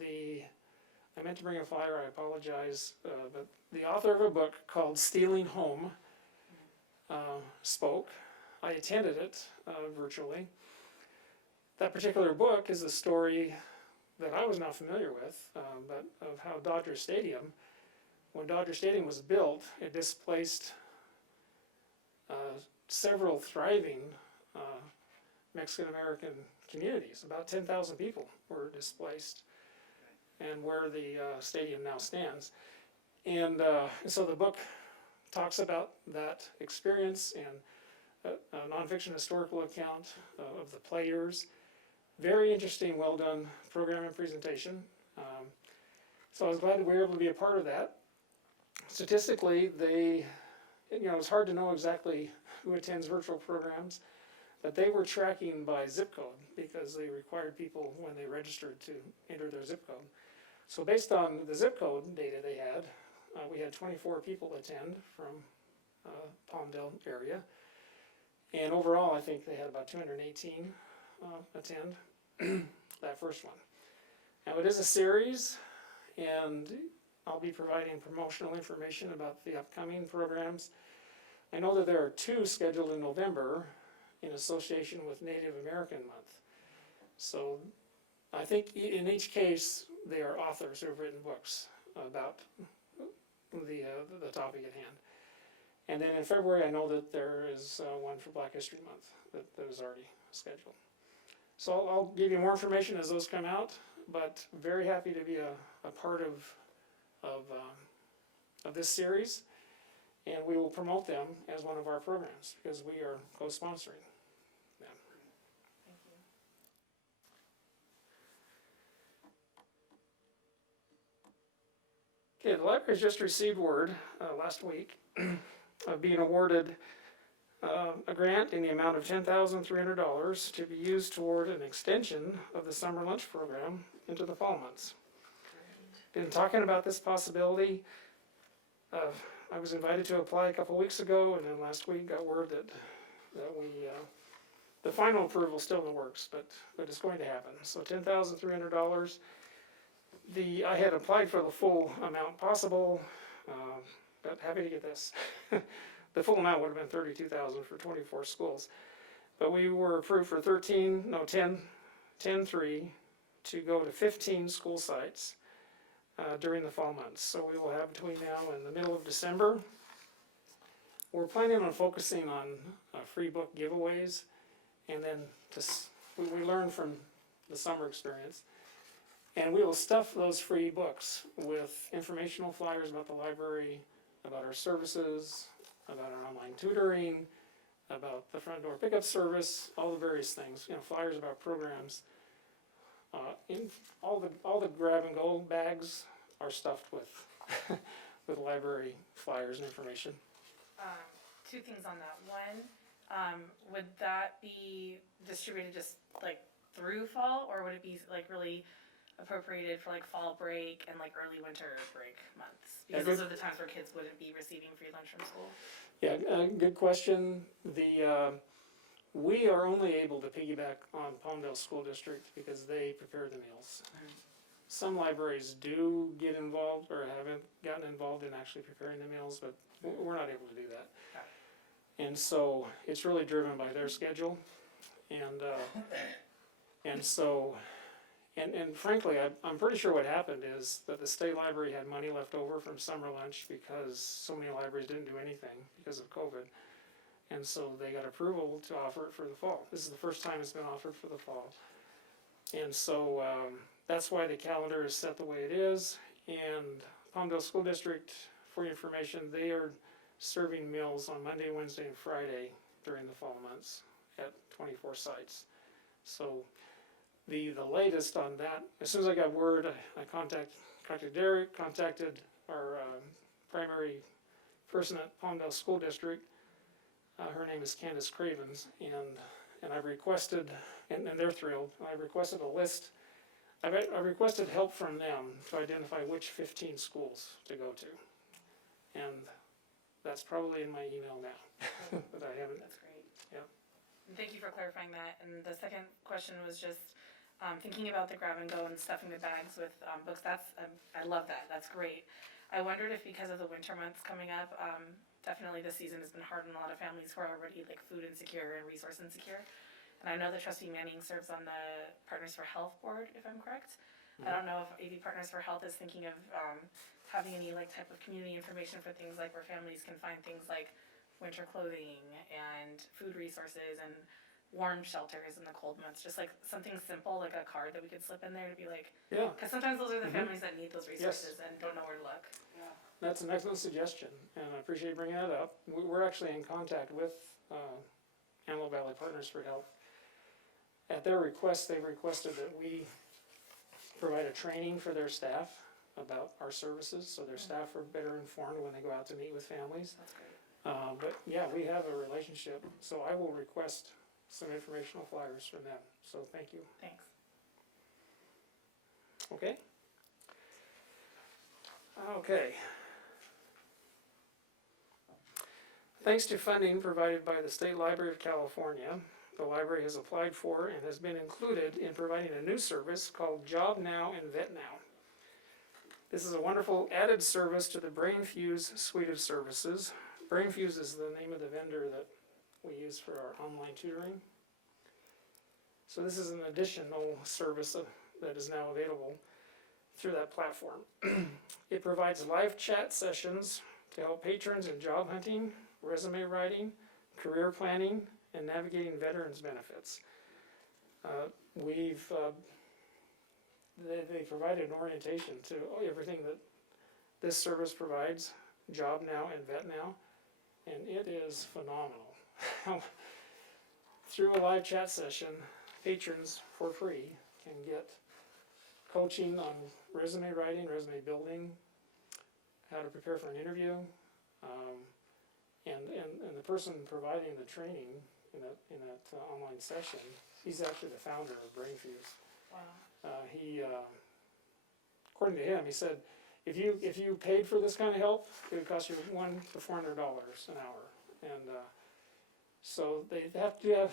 I meant to bring a flyer, I apologize, but the author of a book called Stealing Home spoke. I attended it virtually. That particular book is a story that I was not familiar with, but of how Dodger Stadium, when Dodger Stadium was built, it displaced several thriving Mexican-American communities. About 10,000 people were displaced, and where the stadium now stands. And so the book talks about that experience and a nonfiction historical account of the players. Very interesting, well done program and presentation. So I was glad that we were able to be a part of that. Statistically, it's hard to know exactly who attends virtual programs, but they were tracking by zip code because they required people when they registered to enter their zip code. So based on the zip code data they had, we had 24 people attend from Palmdale area. And overall, I think they had about 218 attend that first one. Now it is a series, and I'll be providing promotional information about the upcoming programs. I know that there are 2 scheduled in November in association with Native American Month. So I think in each case, they are authors who have written books about the topic at hand. And then in February, I know that there is one for Black History Month that is already scheduled. So I'll give you more information as those come out, but very happy to be a part of this series, and we will promote them as one of our programs because we are co-sponsoring them. Thank you. Okay, the library's just received word last week of being awarded a grant in the amount of $10,300 to be used toward an extension of the summer lunch program into the fall months. Been talking about this possibility. I was invited to apply a couple weeks ago, and then last week got word that the final approval is still in the works, but it's going to happen. So $10,300. I had applied for the full amount possible, but happy to get this. The full amount would have been $32,000 for 24 schools, but we were approved for 10.3 to go to 15 school sites during the fall months. So we will have between now and the middle of December. We're planning on focusing on free book giveaways, and then we learn from the summer experience. And we will stuff those free books with informational flyers about the library, about our services, about our online tutoring, about the front door pickup service, all the various things, flyers about programs. In all the grab and go bags are stuffed with with library flyers and information. 2 things on that. One, would that be distributed just like through fall, or would it be like really appropriated for like fall break and like early winter break months? Because those are the times where kids wouldn't be receiving free lunch from school. Yeah, good question. We are only able to piggyback on Palmdale School District because they prepare the meals. Some libraries do get involved or haven't gotten involved in actually preparing the meals, but we're not able to do that. And so it's really driven by their schedule, and frankly, I'm pretty sure what happened is that the state library had money left over from summer lunch because so many libraries didn't do anything because of COVID. And so they got approval to offer it for the fall. This is the first time it's been offered for the fall. And so that's why the calendar is set the way it is. And Palmdale School District, for your information, they are serving meals on Monday, Wednesday, and Friday during the fall months at 24 sites. So the latest on that, as soon as I got word, I contacted Derek, contacted our primary person at Palmdale School District. Her name is Candace Cravens, and I've requested, and they're thrilled, I've requested a list. I requested help from them to identify which 15 schools to go to. And that's probably in my email now, but I haven't. That's great. Yeah. And thank you for clarifying that. And the second question was just thinking about the grab and go and stuffing the bags with books. I love that. That's great. I wondered if because of the winter months coming up, definitely this season has been hard on a lot of families who are already like food insecure and resource insecure. And I know that Trustee Manning serves on the Partners for Health board, if I'm correct. I don't know if AV Partners for Health is thinking of having any like type of community information for things like where families can find things like winter clothing and food resources and warm shelters in the cold months. Just like something simple, like a card that we could slip in there to be like, Yeah. because sometimes those are the families that need those resources and don't know where to look. That's an excellent suggestion, and I appreciate you bringing that up. We're actually in contact with Antelope Valley Partners for Health. At their request, they've requested that we provide a training for their staff about our services, so their staff are better informed when they go out to meet with families. That's great. But yeah, we have a relationship, so I will request some informational flyers from them, so thank you. Thanks. Okay? Okay. Thanks to funding provided by the State Library of California, the library has applied for and has been included in providing a new service called Job Now and Vet Now. This is a wonderful added service to the BrainFuse suite of services. BrainFuse is the name of the vendor that we use for our online tutoring. So this is an additional service that is now available through that platform. It provides live chat sessions to help patrons in job hunting, resume writing, career planning, and navigating veterans benefits. They provided an orientation to everything that this service provides, Job Now and Vet Now, and it is phenomenal. Through a live chat session, patrons for free can get coaching on resume writing, resume building, how to prepare for an interview, and the person providing the training in that online session, he's actually the founder of BrainFuse. Wow. According to him, he said, if you paid for this kind of help, it would cost you $100 to $400 an hour, and so they have to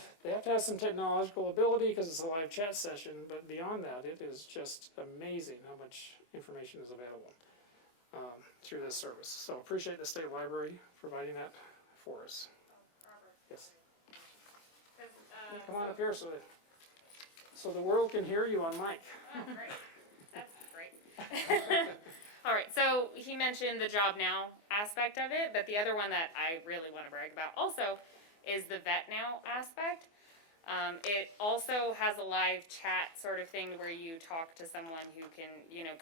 have some technological ability because it's a live chat session. But beyond that, it is just amazing how much information is available through this service. So appreciate the State Library providing that for us. Robert. Yes. Cause, Come on up here so the world can hear you on mic. Oh, great. That's great. All right, so he mentioned the Job Now aspect of it, but the other one that I really want to brag about also is the Vet Now aspect. It also has a live chat sort of thing where you talk to someone who can,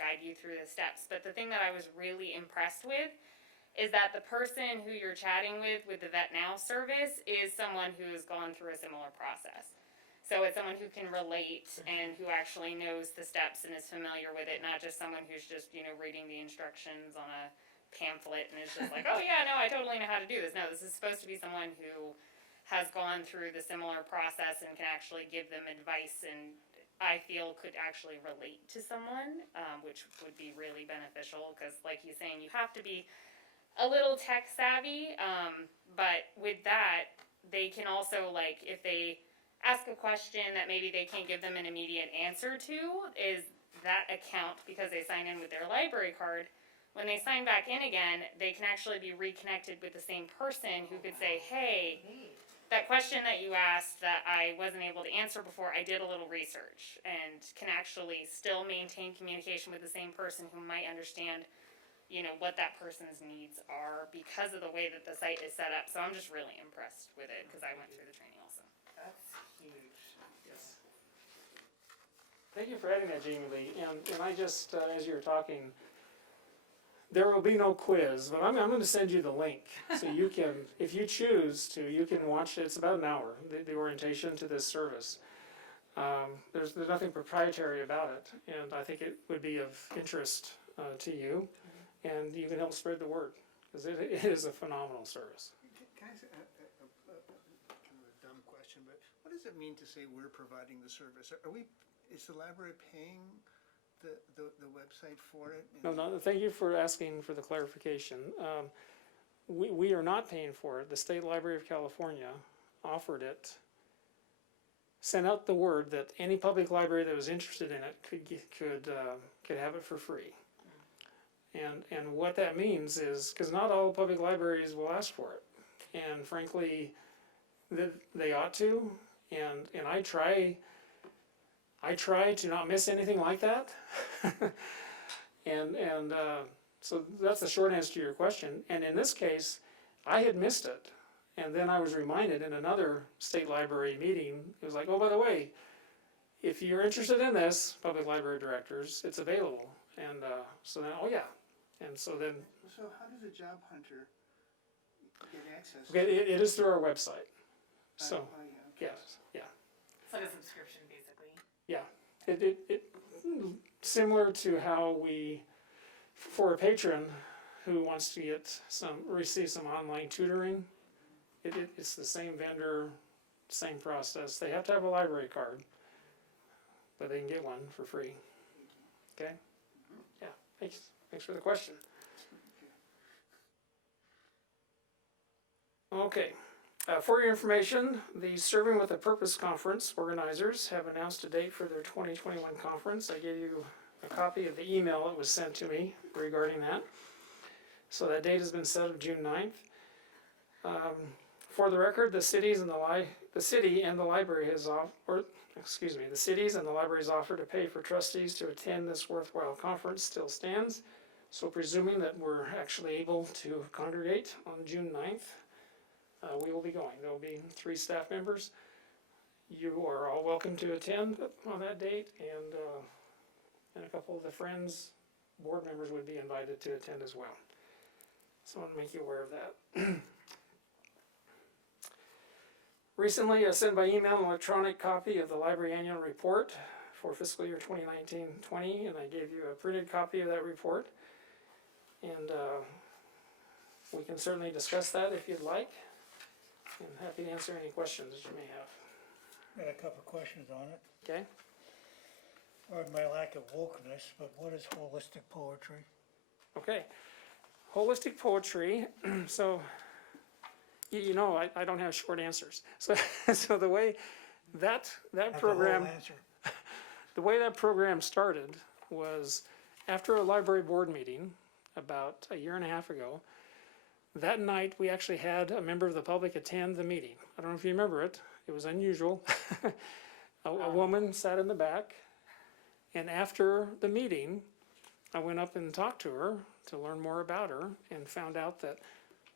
guide you through the steps. But the thing that I was really impressed with is that the person who you're chatting with the Vet Now service is someone who has gone through a similar process. So it's someone who can relate and who actually knows the steps and is familiar with it, not just someone who's just, reading the instructions on a pamphlet and is just like, oh yeah, no, I totally know how to do this. No, this is supposed to be someone who has gone through the similar process and can actually give them advice and I feel could actually relate to someone, which would be really beneficial because like he's saying, you have to be a little tech savvy, but with that, they can also if they ask a question that maybe they can't give them an immediate answer to, is that account, because they sign in with their library card, when they sign back in again, they can actually be reconnected with the same person who could say, hey, that question that you asked that I wasn't able to answer before, I did a little research, and can actually still maintain communication with the same person who might understand, what that person's needs are because of the way that the site is set up. So I'm just really impressed with it because I went through the training also. That's huge. Yes. Thank you for adding that, Jamie Lee. And I just, as you were talking, there will be no quiz, but I'm going to send you the link so you can, if you choose to, you can watch it. It's about an hour, the orientation to this service. There's nothing proprietary about it, and I think it would be of interest to you, and you can help spread the word because it is a phenomenal service. Can I ask kind of a dumb question, but what does it mean to say we're providing the service? Is the library paying the website for it? No, thank you for asking for the clarification. We are not paying for it. The State Library of California offered it, sent out the word that any public library that was interested in it could have it for free. And what that means is, because not all public libraries will ask for it, and frankly, they ought to, and I try to not miss anything like that, and so that's the short answer to your question. And in this case, I had missed it, and then I was reminded in another state library meeting. It was like, oh, by the way, if you're interested in this, public library directors, it's available. And so then, oh yeah. And so then... So how does a job hunter get access? Okay, it is through our website. So, yeah, okay. yes, yeah. It's like a subscription, basically. Yeah. It similar to how we, for a patron who wants to receive some online tutoring, it's the same vendor, same process. They have to have a library card, but they can get one for free. Okay? Yeah, thanks for the question. Okay, for your information, the Serving with a Purpose Conference organizers have announced a date for their 2021 conference. I gave you a copy of the email that was sent to me regarding that. So that date has been set of June 9th. For the record, the city and the library has the cities and the library's offer to pay for trustees to attend this worthwhile conference still stands. So presuming that we're actually able to congregate on June 9th, we will be going. There will be 3 staff members. You are all welcome to attend on that date, and a couple of the friends, board members would be invited to attend as well. So I want to make you aware of that. Recently, I sent by email an electronic copy of the library annual report for fiscal year 2019-20, and I gave you a printed copy of that report. And we can certainly discuss that if you'd like. I'm happy to answer any questions that you may have. Got a couple of questions on it. Okay? Pardon my lack of wokeness, but what is holistic poetry? Okay. Holistic poetry, so you know I don't have short answers. So the way that program, the way that program started was after a library board meeting about a year and a half ago. That night we actually had a member of the public attend the meeting. I don't know if you remember it. It was unusual. A woman sat in the back, and after the meeting I went up and talked to her to learn more about her, and found out that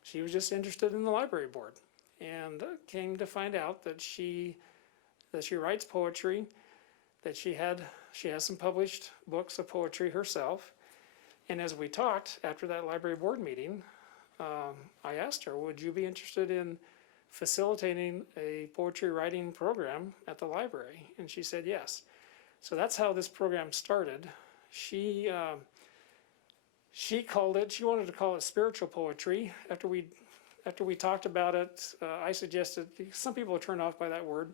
she was just interested in the library board, and came to find out that she writes poetry, that she has some published books of poetry herself. And as we talked after that library board meeting, I asked her, would you be interested in facilitating a poetry writing program at the library? And she said yes. So that's how this program started. She wanted to call it spiritual poetry. After we talked about it, I suggested, some people are turned off by that word,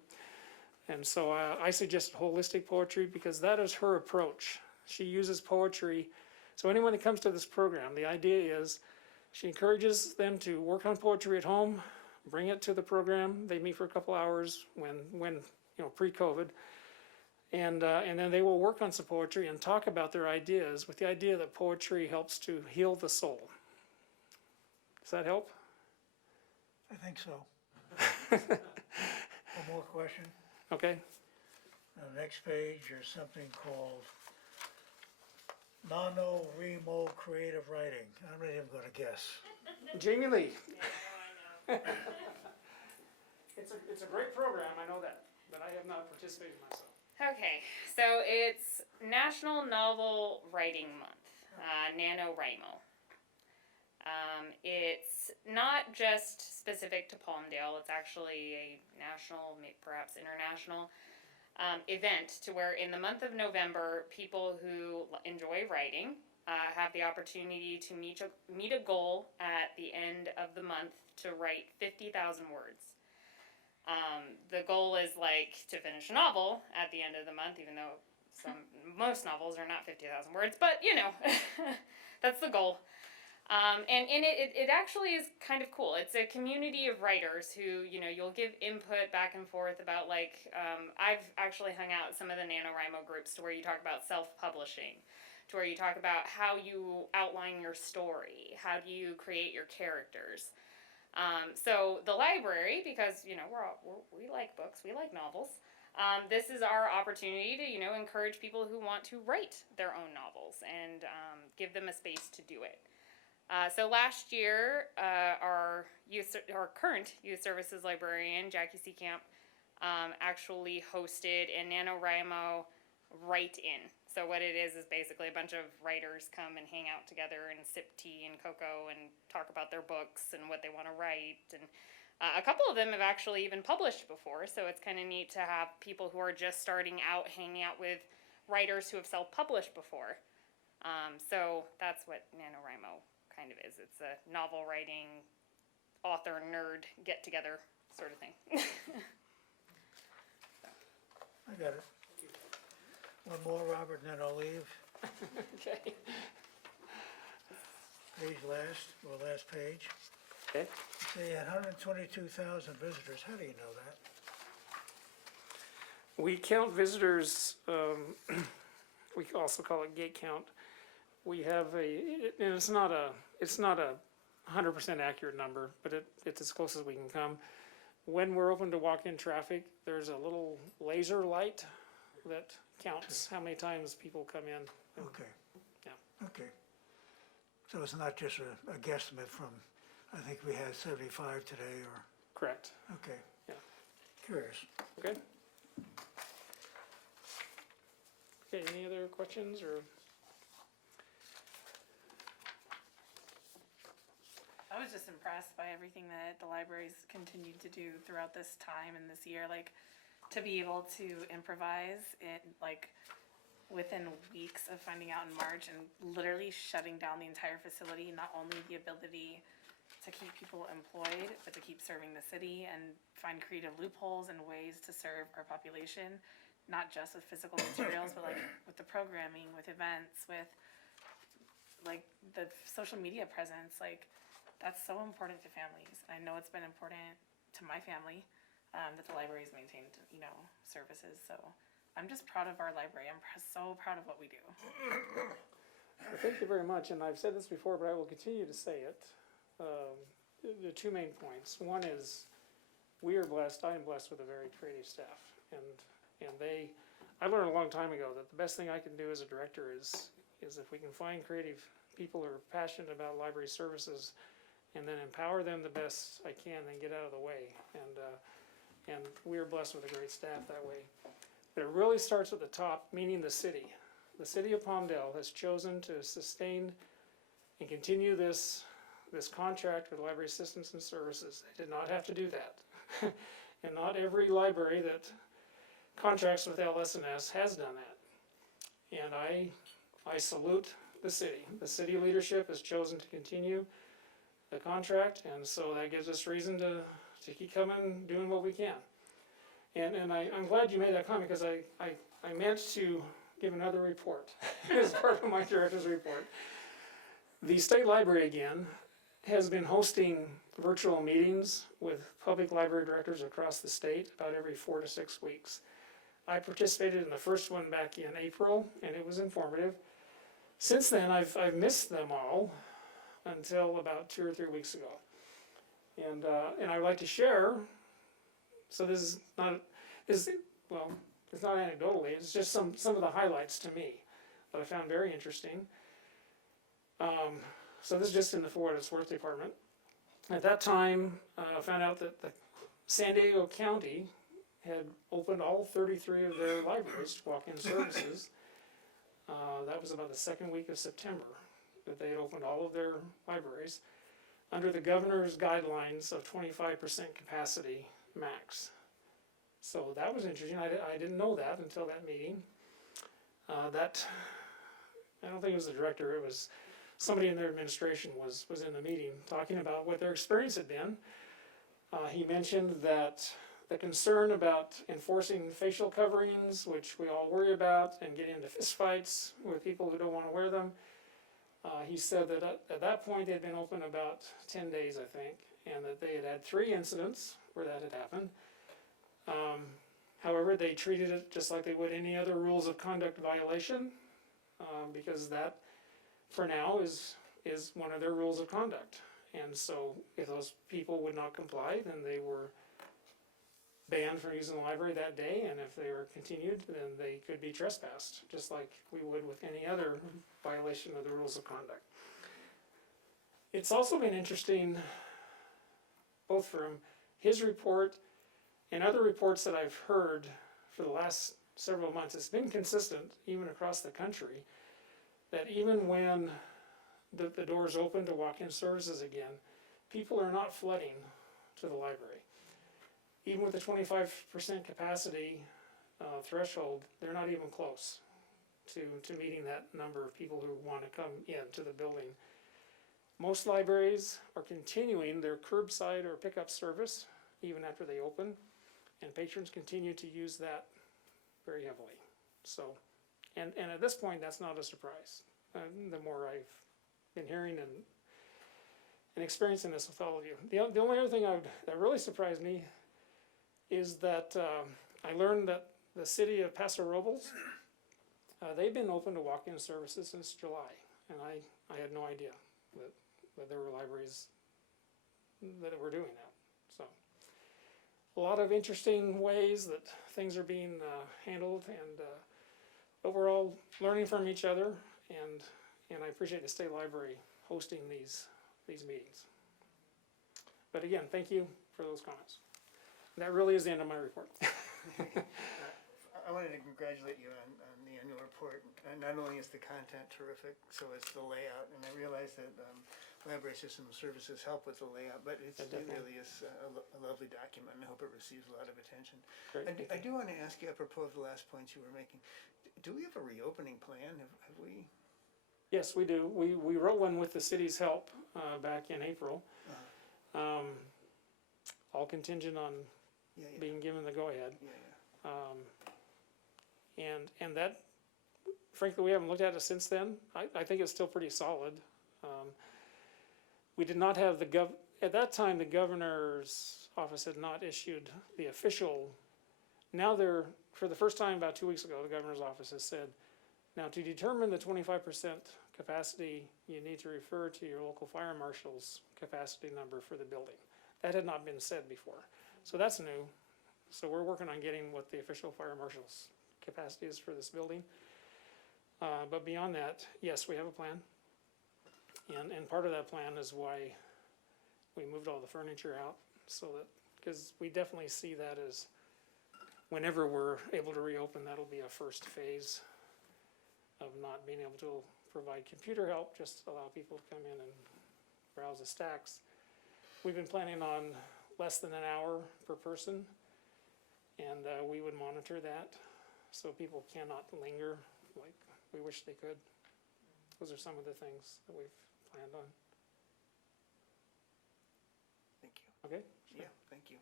and so I suggested holistic poetry because that is her approach. She uses poetry. So anyone that comes to this program, the idea is she encourages them to work on poetry at home, bring it to the program. They meet for a couple hours when pre-COVID. And then they will work on some poetry and talk about their ideas with the idea that poetry helps to heal the soul. Does that help? I think so. One more question. Okay. On the next page, there's something called NaNoWriMo Creative Writing. I'm not even going to guess. Jamie Lee. It's a great program, I know that, but I have not participated myself. Okay, so it's National Novel Writing Month, NaNoWriMo. It's not just specific to Palmdale, it's actually a national, perhaps international event to where in the month of November, people who enjoy writing have the opportunity to meet a goal at the end of the month to write 50,000 words. The goal is to finish a novel at the end of the month, even though most novels are not 50,000 words, but that's the goal. And in it actually is kind of cool. It's a community of writers who, you'll give input back and forth about I've actually hung out at some of the NaNoWriMo groups to where you talk about self-publishing, to where you talk about how you outline your story, how do you create your characters. So the library, because, we like books, we like novels, this is our opportunity to, encourage people who want to write their own novels and give them a space to do it. So last year, our current youth services librarian, Jackie Seacamp, actually hosted a NaNoWriMo write-in. So what it is basically a bunch of writers come and hang out together and sip tea and cocoa and talk about their books and what they want to write. And a couple of them have actually even published before, so it's kind of neat to have people who are just starting out hanging out with writers who have self-published before. So that's what NaNoWriMo kind of is. It's a novel writing, author, nerd, get together sort of thing. I got it. One more, Robert, and then I'll leave. Okay. Page last page. Okay. So you had 122,000 visitors. How do you know that? We count visitors, we also call it gate count. We have and it's not a 100% accurate number, but it's as close as we can come. When we're open to walk-in traffic, there's a little laser light that counts how many times people come in. Okay. Yeah. Okay. So it's not just a guesstimate from, I think we had 75 today, or, Correct. okay. Yeah. Curious. Okay. Okay, any other questions or? I was just impressed by everything that the libraries continued to do throughout this time and this year, like to be able to improvise it, like within weeks of finding out in March and literally shutting down the entire facility, not only the ability to keep people employed, but to keep serving the city and find creative loopholes and ways to serve our population, not just with physical materials, but like with the programming, with events, with like the social media presence, like that's so important to families. I know it's been important to my family, that the library's maintained, services, so I'm just proud of our library. I'm so proud of what we do. Well, thank you very much, and I've said this before, but I will continue to say it. The two main points. One is, we are blessed, I am blessed with a very creative staff, and I learned a long time ago that the best thing I can do as a director is if we can find creative people who are passionate about library services, and then empower them the best I can, then get out of the way. And we are blessed with a great staff that way. But it really starts at the top, meaning the city. The city of Palmdale has chosen to sustain and continue this contract with Library Systems and Services. They did not have to do that. And not every library that contracts with LS&S has done that. And I salute the city. The city leadership has chosen to continue the contract, and so that gives us reason to keep coming, doing what we can. And I'm glad you made that comment, because I meant to give another report as part of my director's report. The state library, again, has been hosting virtual meetings with public library directors across the state about every 4 to 6 weeks. I participated in the first one back in April, and it was informative. Since then, I've missed them all until about 2 or 3 weeks ago. And I'd like to share, so this is not anecdotally, it's just some of the highlights to me that I found very interesting. So this is just in the For What It's Worth department. At that time, I found out that the San Diego County had opened all 33 of their libraries to walk-in services. That was about the second week of September that they had opened all of their libraries under the governor's guidelines of 25% capacity max. So that was interesting. I didn't know that until that meeting. I don't think it was the director, it was somebody in their administration was in the meeting talking about what their experience had been. He mentioned that the concern about enforcing facial coverings, which we all worry about, and getting into fistfights with people who don't want to wear them. He said that at that point they had been open about 10 days, I think, and that they had had 3 incidents where that had happened. However, they treated it just like they would any other rules of conduct violation, because that, for now, is one of their rules of conduct. And so if those people would not comply, then they were banned from using the library that day, and if they were continued, then they could be trespassed, just like we would with any other violation of the rules of conduct. It's also been interesting, both from his report and other reports that I've heard for the last several months. It's been consistent, even across the country, that even when the doors open to walk-in services again, people are not flooding to the library. Even with the 25% capacity threshold, they're not even close to meeting that number of people who want to come into the building. Most libraries are continuing their curbside or pickup service even after they open, and patrons continue to use that very heavily. So, and at this point, that's not a surprise. The more I've been hearing and experiencing this with all of you. The only other thing that really surprised me is that I learned that the city of Paso Robles, they've been open to walk-in services since July, and I had no idea that there were libraries that were doing that. So a lot of interesting ways that things are being handled, and overall learning from each other, and I appreciate the state library hosting these meetings. But again, thank you for those comments. That really is the end of my report. I wanted to congratulate you on the annual report. Not only is the content terrific, so is the layout, and I realize that library system services help with the layout, but it really is a lovely document, and I hope it receives a lot of attention. Great, I do want to ask you, apropos of the last points you were making, do we have a reopening plan? Have we? Yes, we do. We wrote one with the city's help back in April. All contingent on being given the go-ahead. And that, frankly, we haven't looked at it since then. I think it's still pretty solid. We did not have at that time, the governor's office had not issued the official. Now for the first time about 2 weeks ago, the governor's office has said, now to determine the 25% capacity, you need to refer to your local fire marshal's capacity number for the building. That had not been said before. So that's new. So we're working on getting what the official fire marshal's capacity is for this building. But beyond that, yes, we have a plan. And part of that plan is why we moved all the furniture out, so that, because we definitely see that as whenever we're able to reopen, that'll be a first phase of not being able to provide computer help, just allow people to come in and browse the stacks. We've been planning on less than an hour per person, and we would monitor that so people cannot linger like we wish they could. Those are some of the things that we've planned on. Thank you. Okay? Yeah, thank you.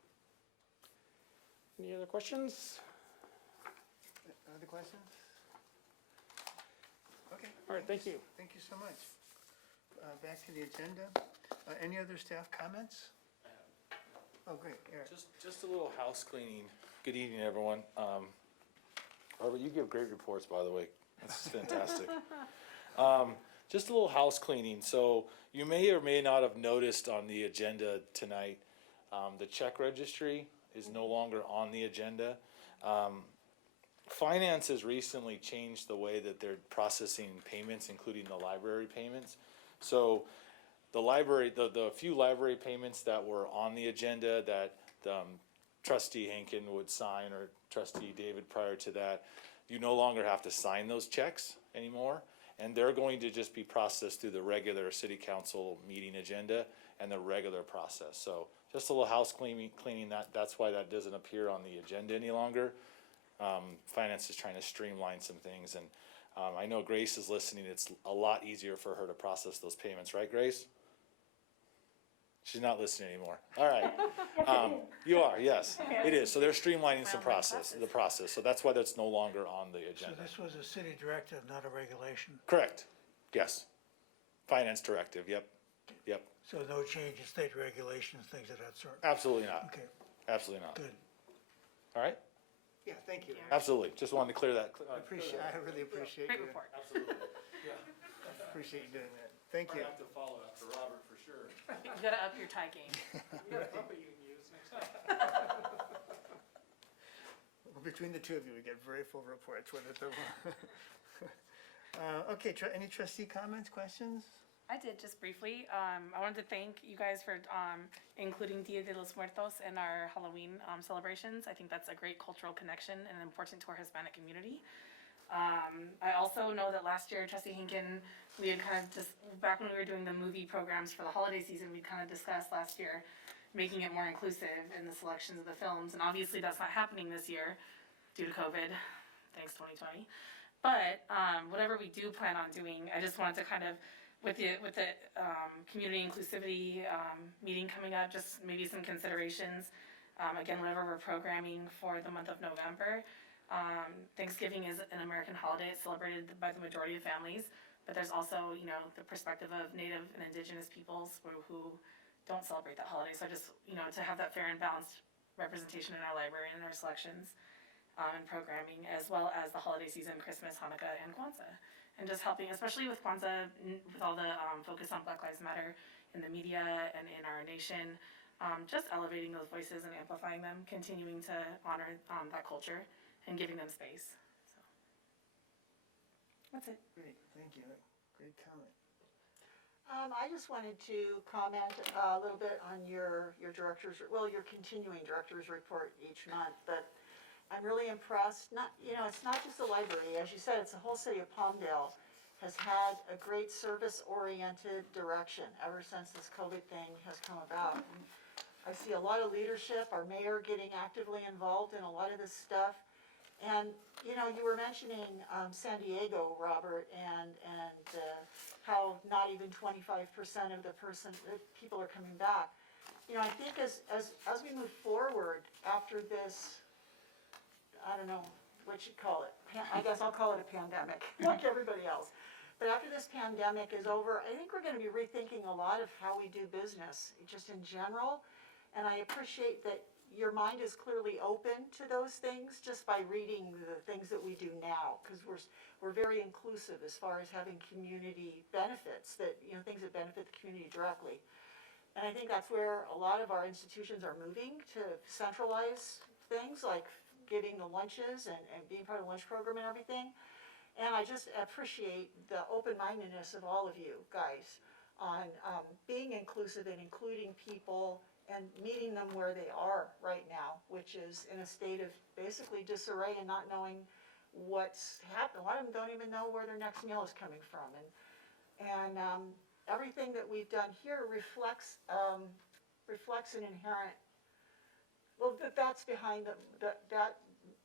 Any other questions? Other questions? Okay. All right, thank you. Thank you so much. Back to the agenda. Any other staff comments? Oh, great, Eric. Just a little house cleaning. Good evening, everyone. Robert, you give great reports, by the way. That's fantastic. Just a little house cleaning. So you may or may not have noticed on the agenda tonight, the check registry is no longer on the agenda. Finance has recently changed the way that they're processing payments, including the library payments. So the library, the few library payments that were on the agenda that Trustee Hankin would sign, or Trustee David prior to that, you no longer have to sign those checks anymore. And they're going to just be processed through the regular city council meeting agenda and the regular process. So just a little house cleaning, that's why that doesn't appear on the agenda any longer. Finance is trying to streamline some things, and I know Grace is listening. It's a lot easier for her to process those payments, right, Grace? She's not listening anymore. All right. You are, yes, it is. So they're streamlining the process. So that's why that's no longer on the So agenda. this was a city directive, not a regulation, Correct. Yes. Finance directive. Yep. so no change in state regulations, things of that sort. Absolutely not. Okay, Absolutely not. good. All right. Yeah, thank you. Absolutely. Just wanted to clear that. I really appreciate Great you. report. Absolutely. Appreciate you doing that. Thank you. I have to follow after Robert for sure. You gotta up your tie game. You got a puppy you can use next time. Well, between the two of you, we get very full reports. Okay, any trustee comments, questions? I did, just briefly. I wanted to thank you guys for including Dia de los Muertos in our Halloween celebrations. I think that's a great cultural connection and important to our Hispanic community. I also know that last year, Trustee Hinkin, we had kind of just, back when we were doing the movie programs for the holiday season, we kind of discussed last year making it more inclusive in the selections of the films. And obviously that's not happening this year due to COVID. Thanks, 2020. But whatever we do plan on doing, I just wanted to kind of with the community inclusivity meeting coming up, just maybe some considerations. Again, whenever we're programming for the month of November, Thanksgiving is an American holiday. It's celebrated by the majority of families, but there's also, you know, the perspective of Native and Indigenous peoples who don't celebrate that holiday. So I just, you know, to have that fair and balanced representation in our library and in our selections and programming, as well as the holiday season, Christmas, Hanukkah, and Kwanzaa. And just helping, especially with Kwanzaa, with all the focus on Black Lives Matter in the media and in our nation, just elevating those voices and amplifying them, continuing to honor that culture and giving them space. So that's it. Great, thank you. Great comment. I just wanted to comment a little bit on your continuing director's report each month, but I'm really impressed. It's not just the library. As you said, it's the whole city of Palmdale has had a great service-oriented direction ever since this COVID thing has come about. And I see a lot of leadership, our mayor getting actively involved in a lot of this stuff. And, you know, you were mentioning San Diego, Robert, and how not even 25% of the people are coming back. You know, I think as we move forward after this, I don't know what you'd call it. I guess I'll call it a pandemic, like everybody else. But after this pandemic is over, I think we're going to be rethinking a lot of how we do business, just in general. And I appreciate that your mind is clearly open to those things just by reading the things that we do now, because we're very inclusive as far as having community benefits, that, you know, things that benefit the community directly. And I think that's where a lot of our institutions are moving, to centralize things like giving the lunches and being part of the lunch program and everything. And I just appreciate the open-mindedness of all of you guys on being inclusive and including people and meeting them where they are right now, which is in a state of basically disarray and not knowing what's happening. A lot of them don't even know where their next meal is coming from. And everything that we've done here reflects an inherent, well, that's behind that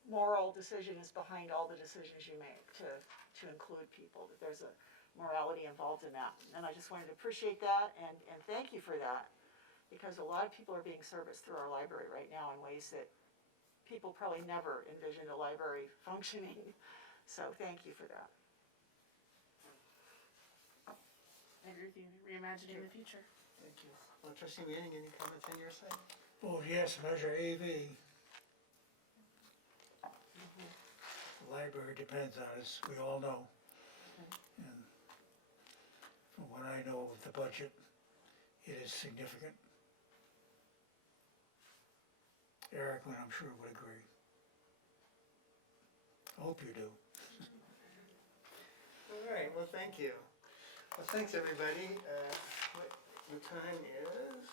moral decision is behind all the decisions you make to include people, that there's a morality involved in that. And I just wanted to appreciate that and thank you for that, because a lot of people are being serviced through our library right now in ways that people probably never envisioned a library functioning. So thank you for that. I agree with you. Reimagining the future. Thank you. Well, Trustee Manning, any comments on your side? Oh, yes, Measure AV. The library depends on us, we all know. And from what I know of the budget, it is significant. Eric, I'm sure, would agree. I hope you do. All right, well, thank you. Well, thanks, everybody. The time is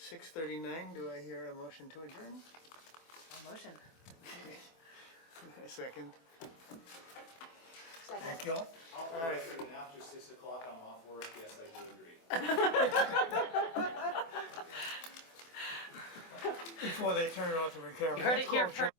6:39. Do I hear a motion to adjourn? Motion. A second. Thank you all. All right, after 6 o'clock, I'm off work, yes, I do agree. Before they turn off the camera. You heard it here first.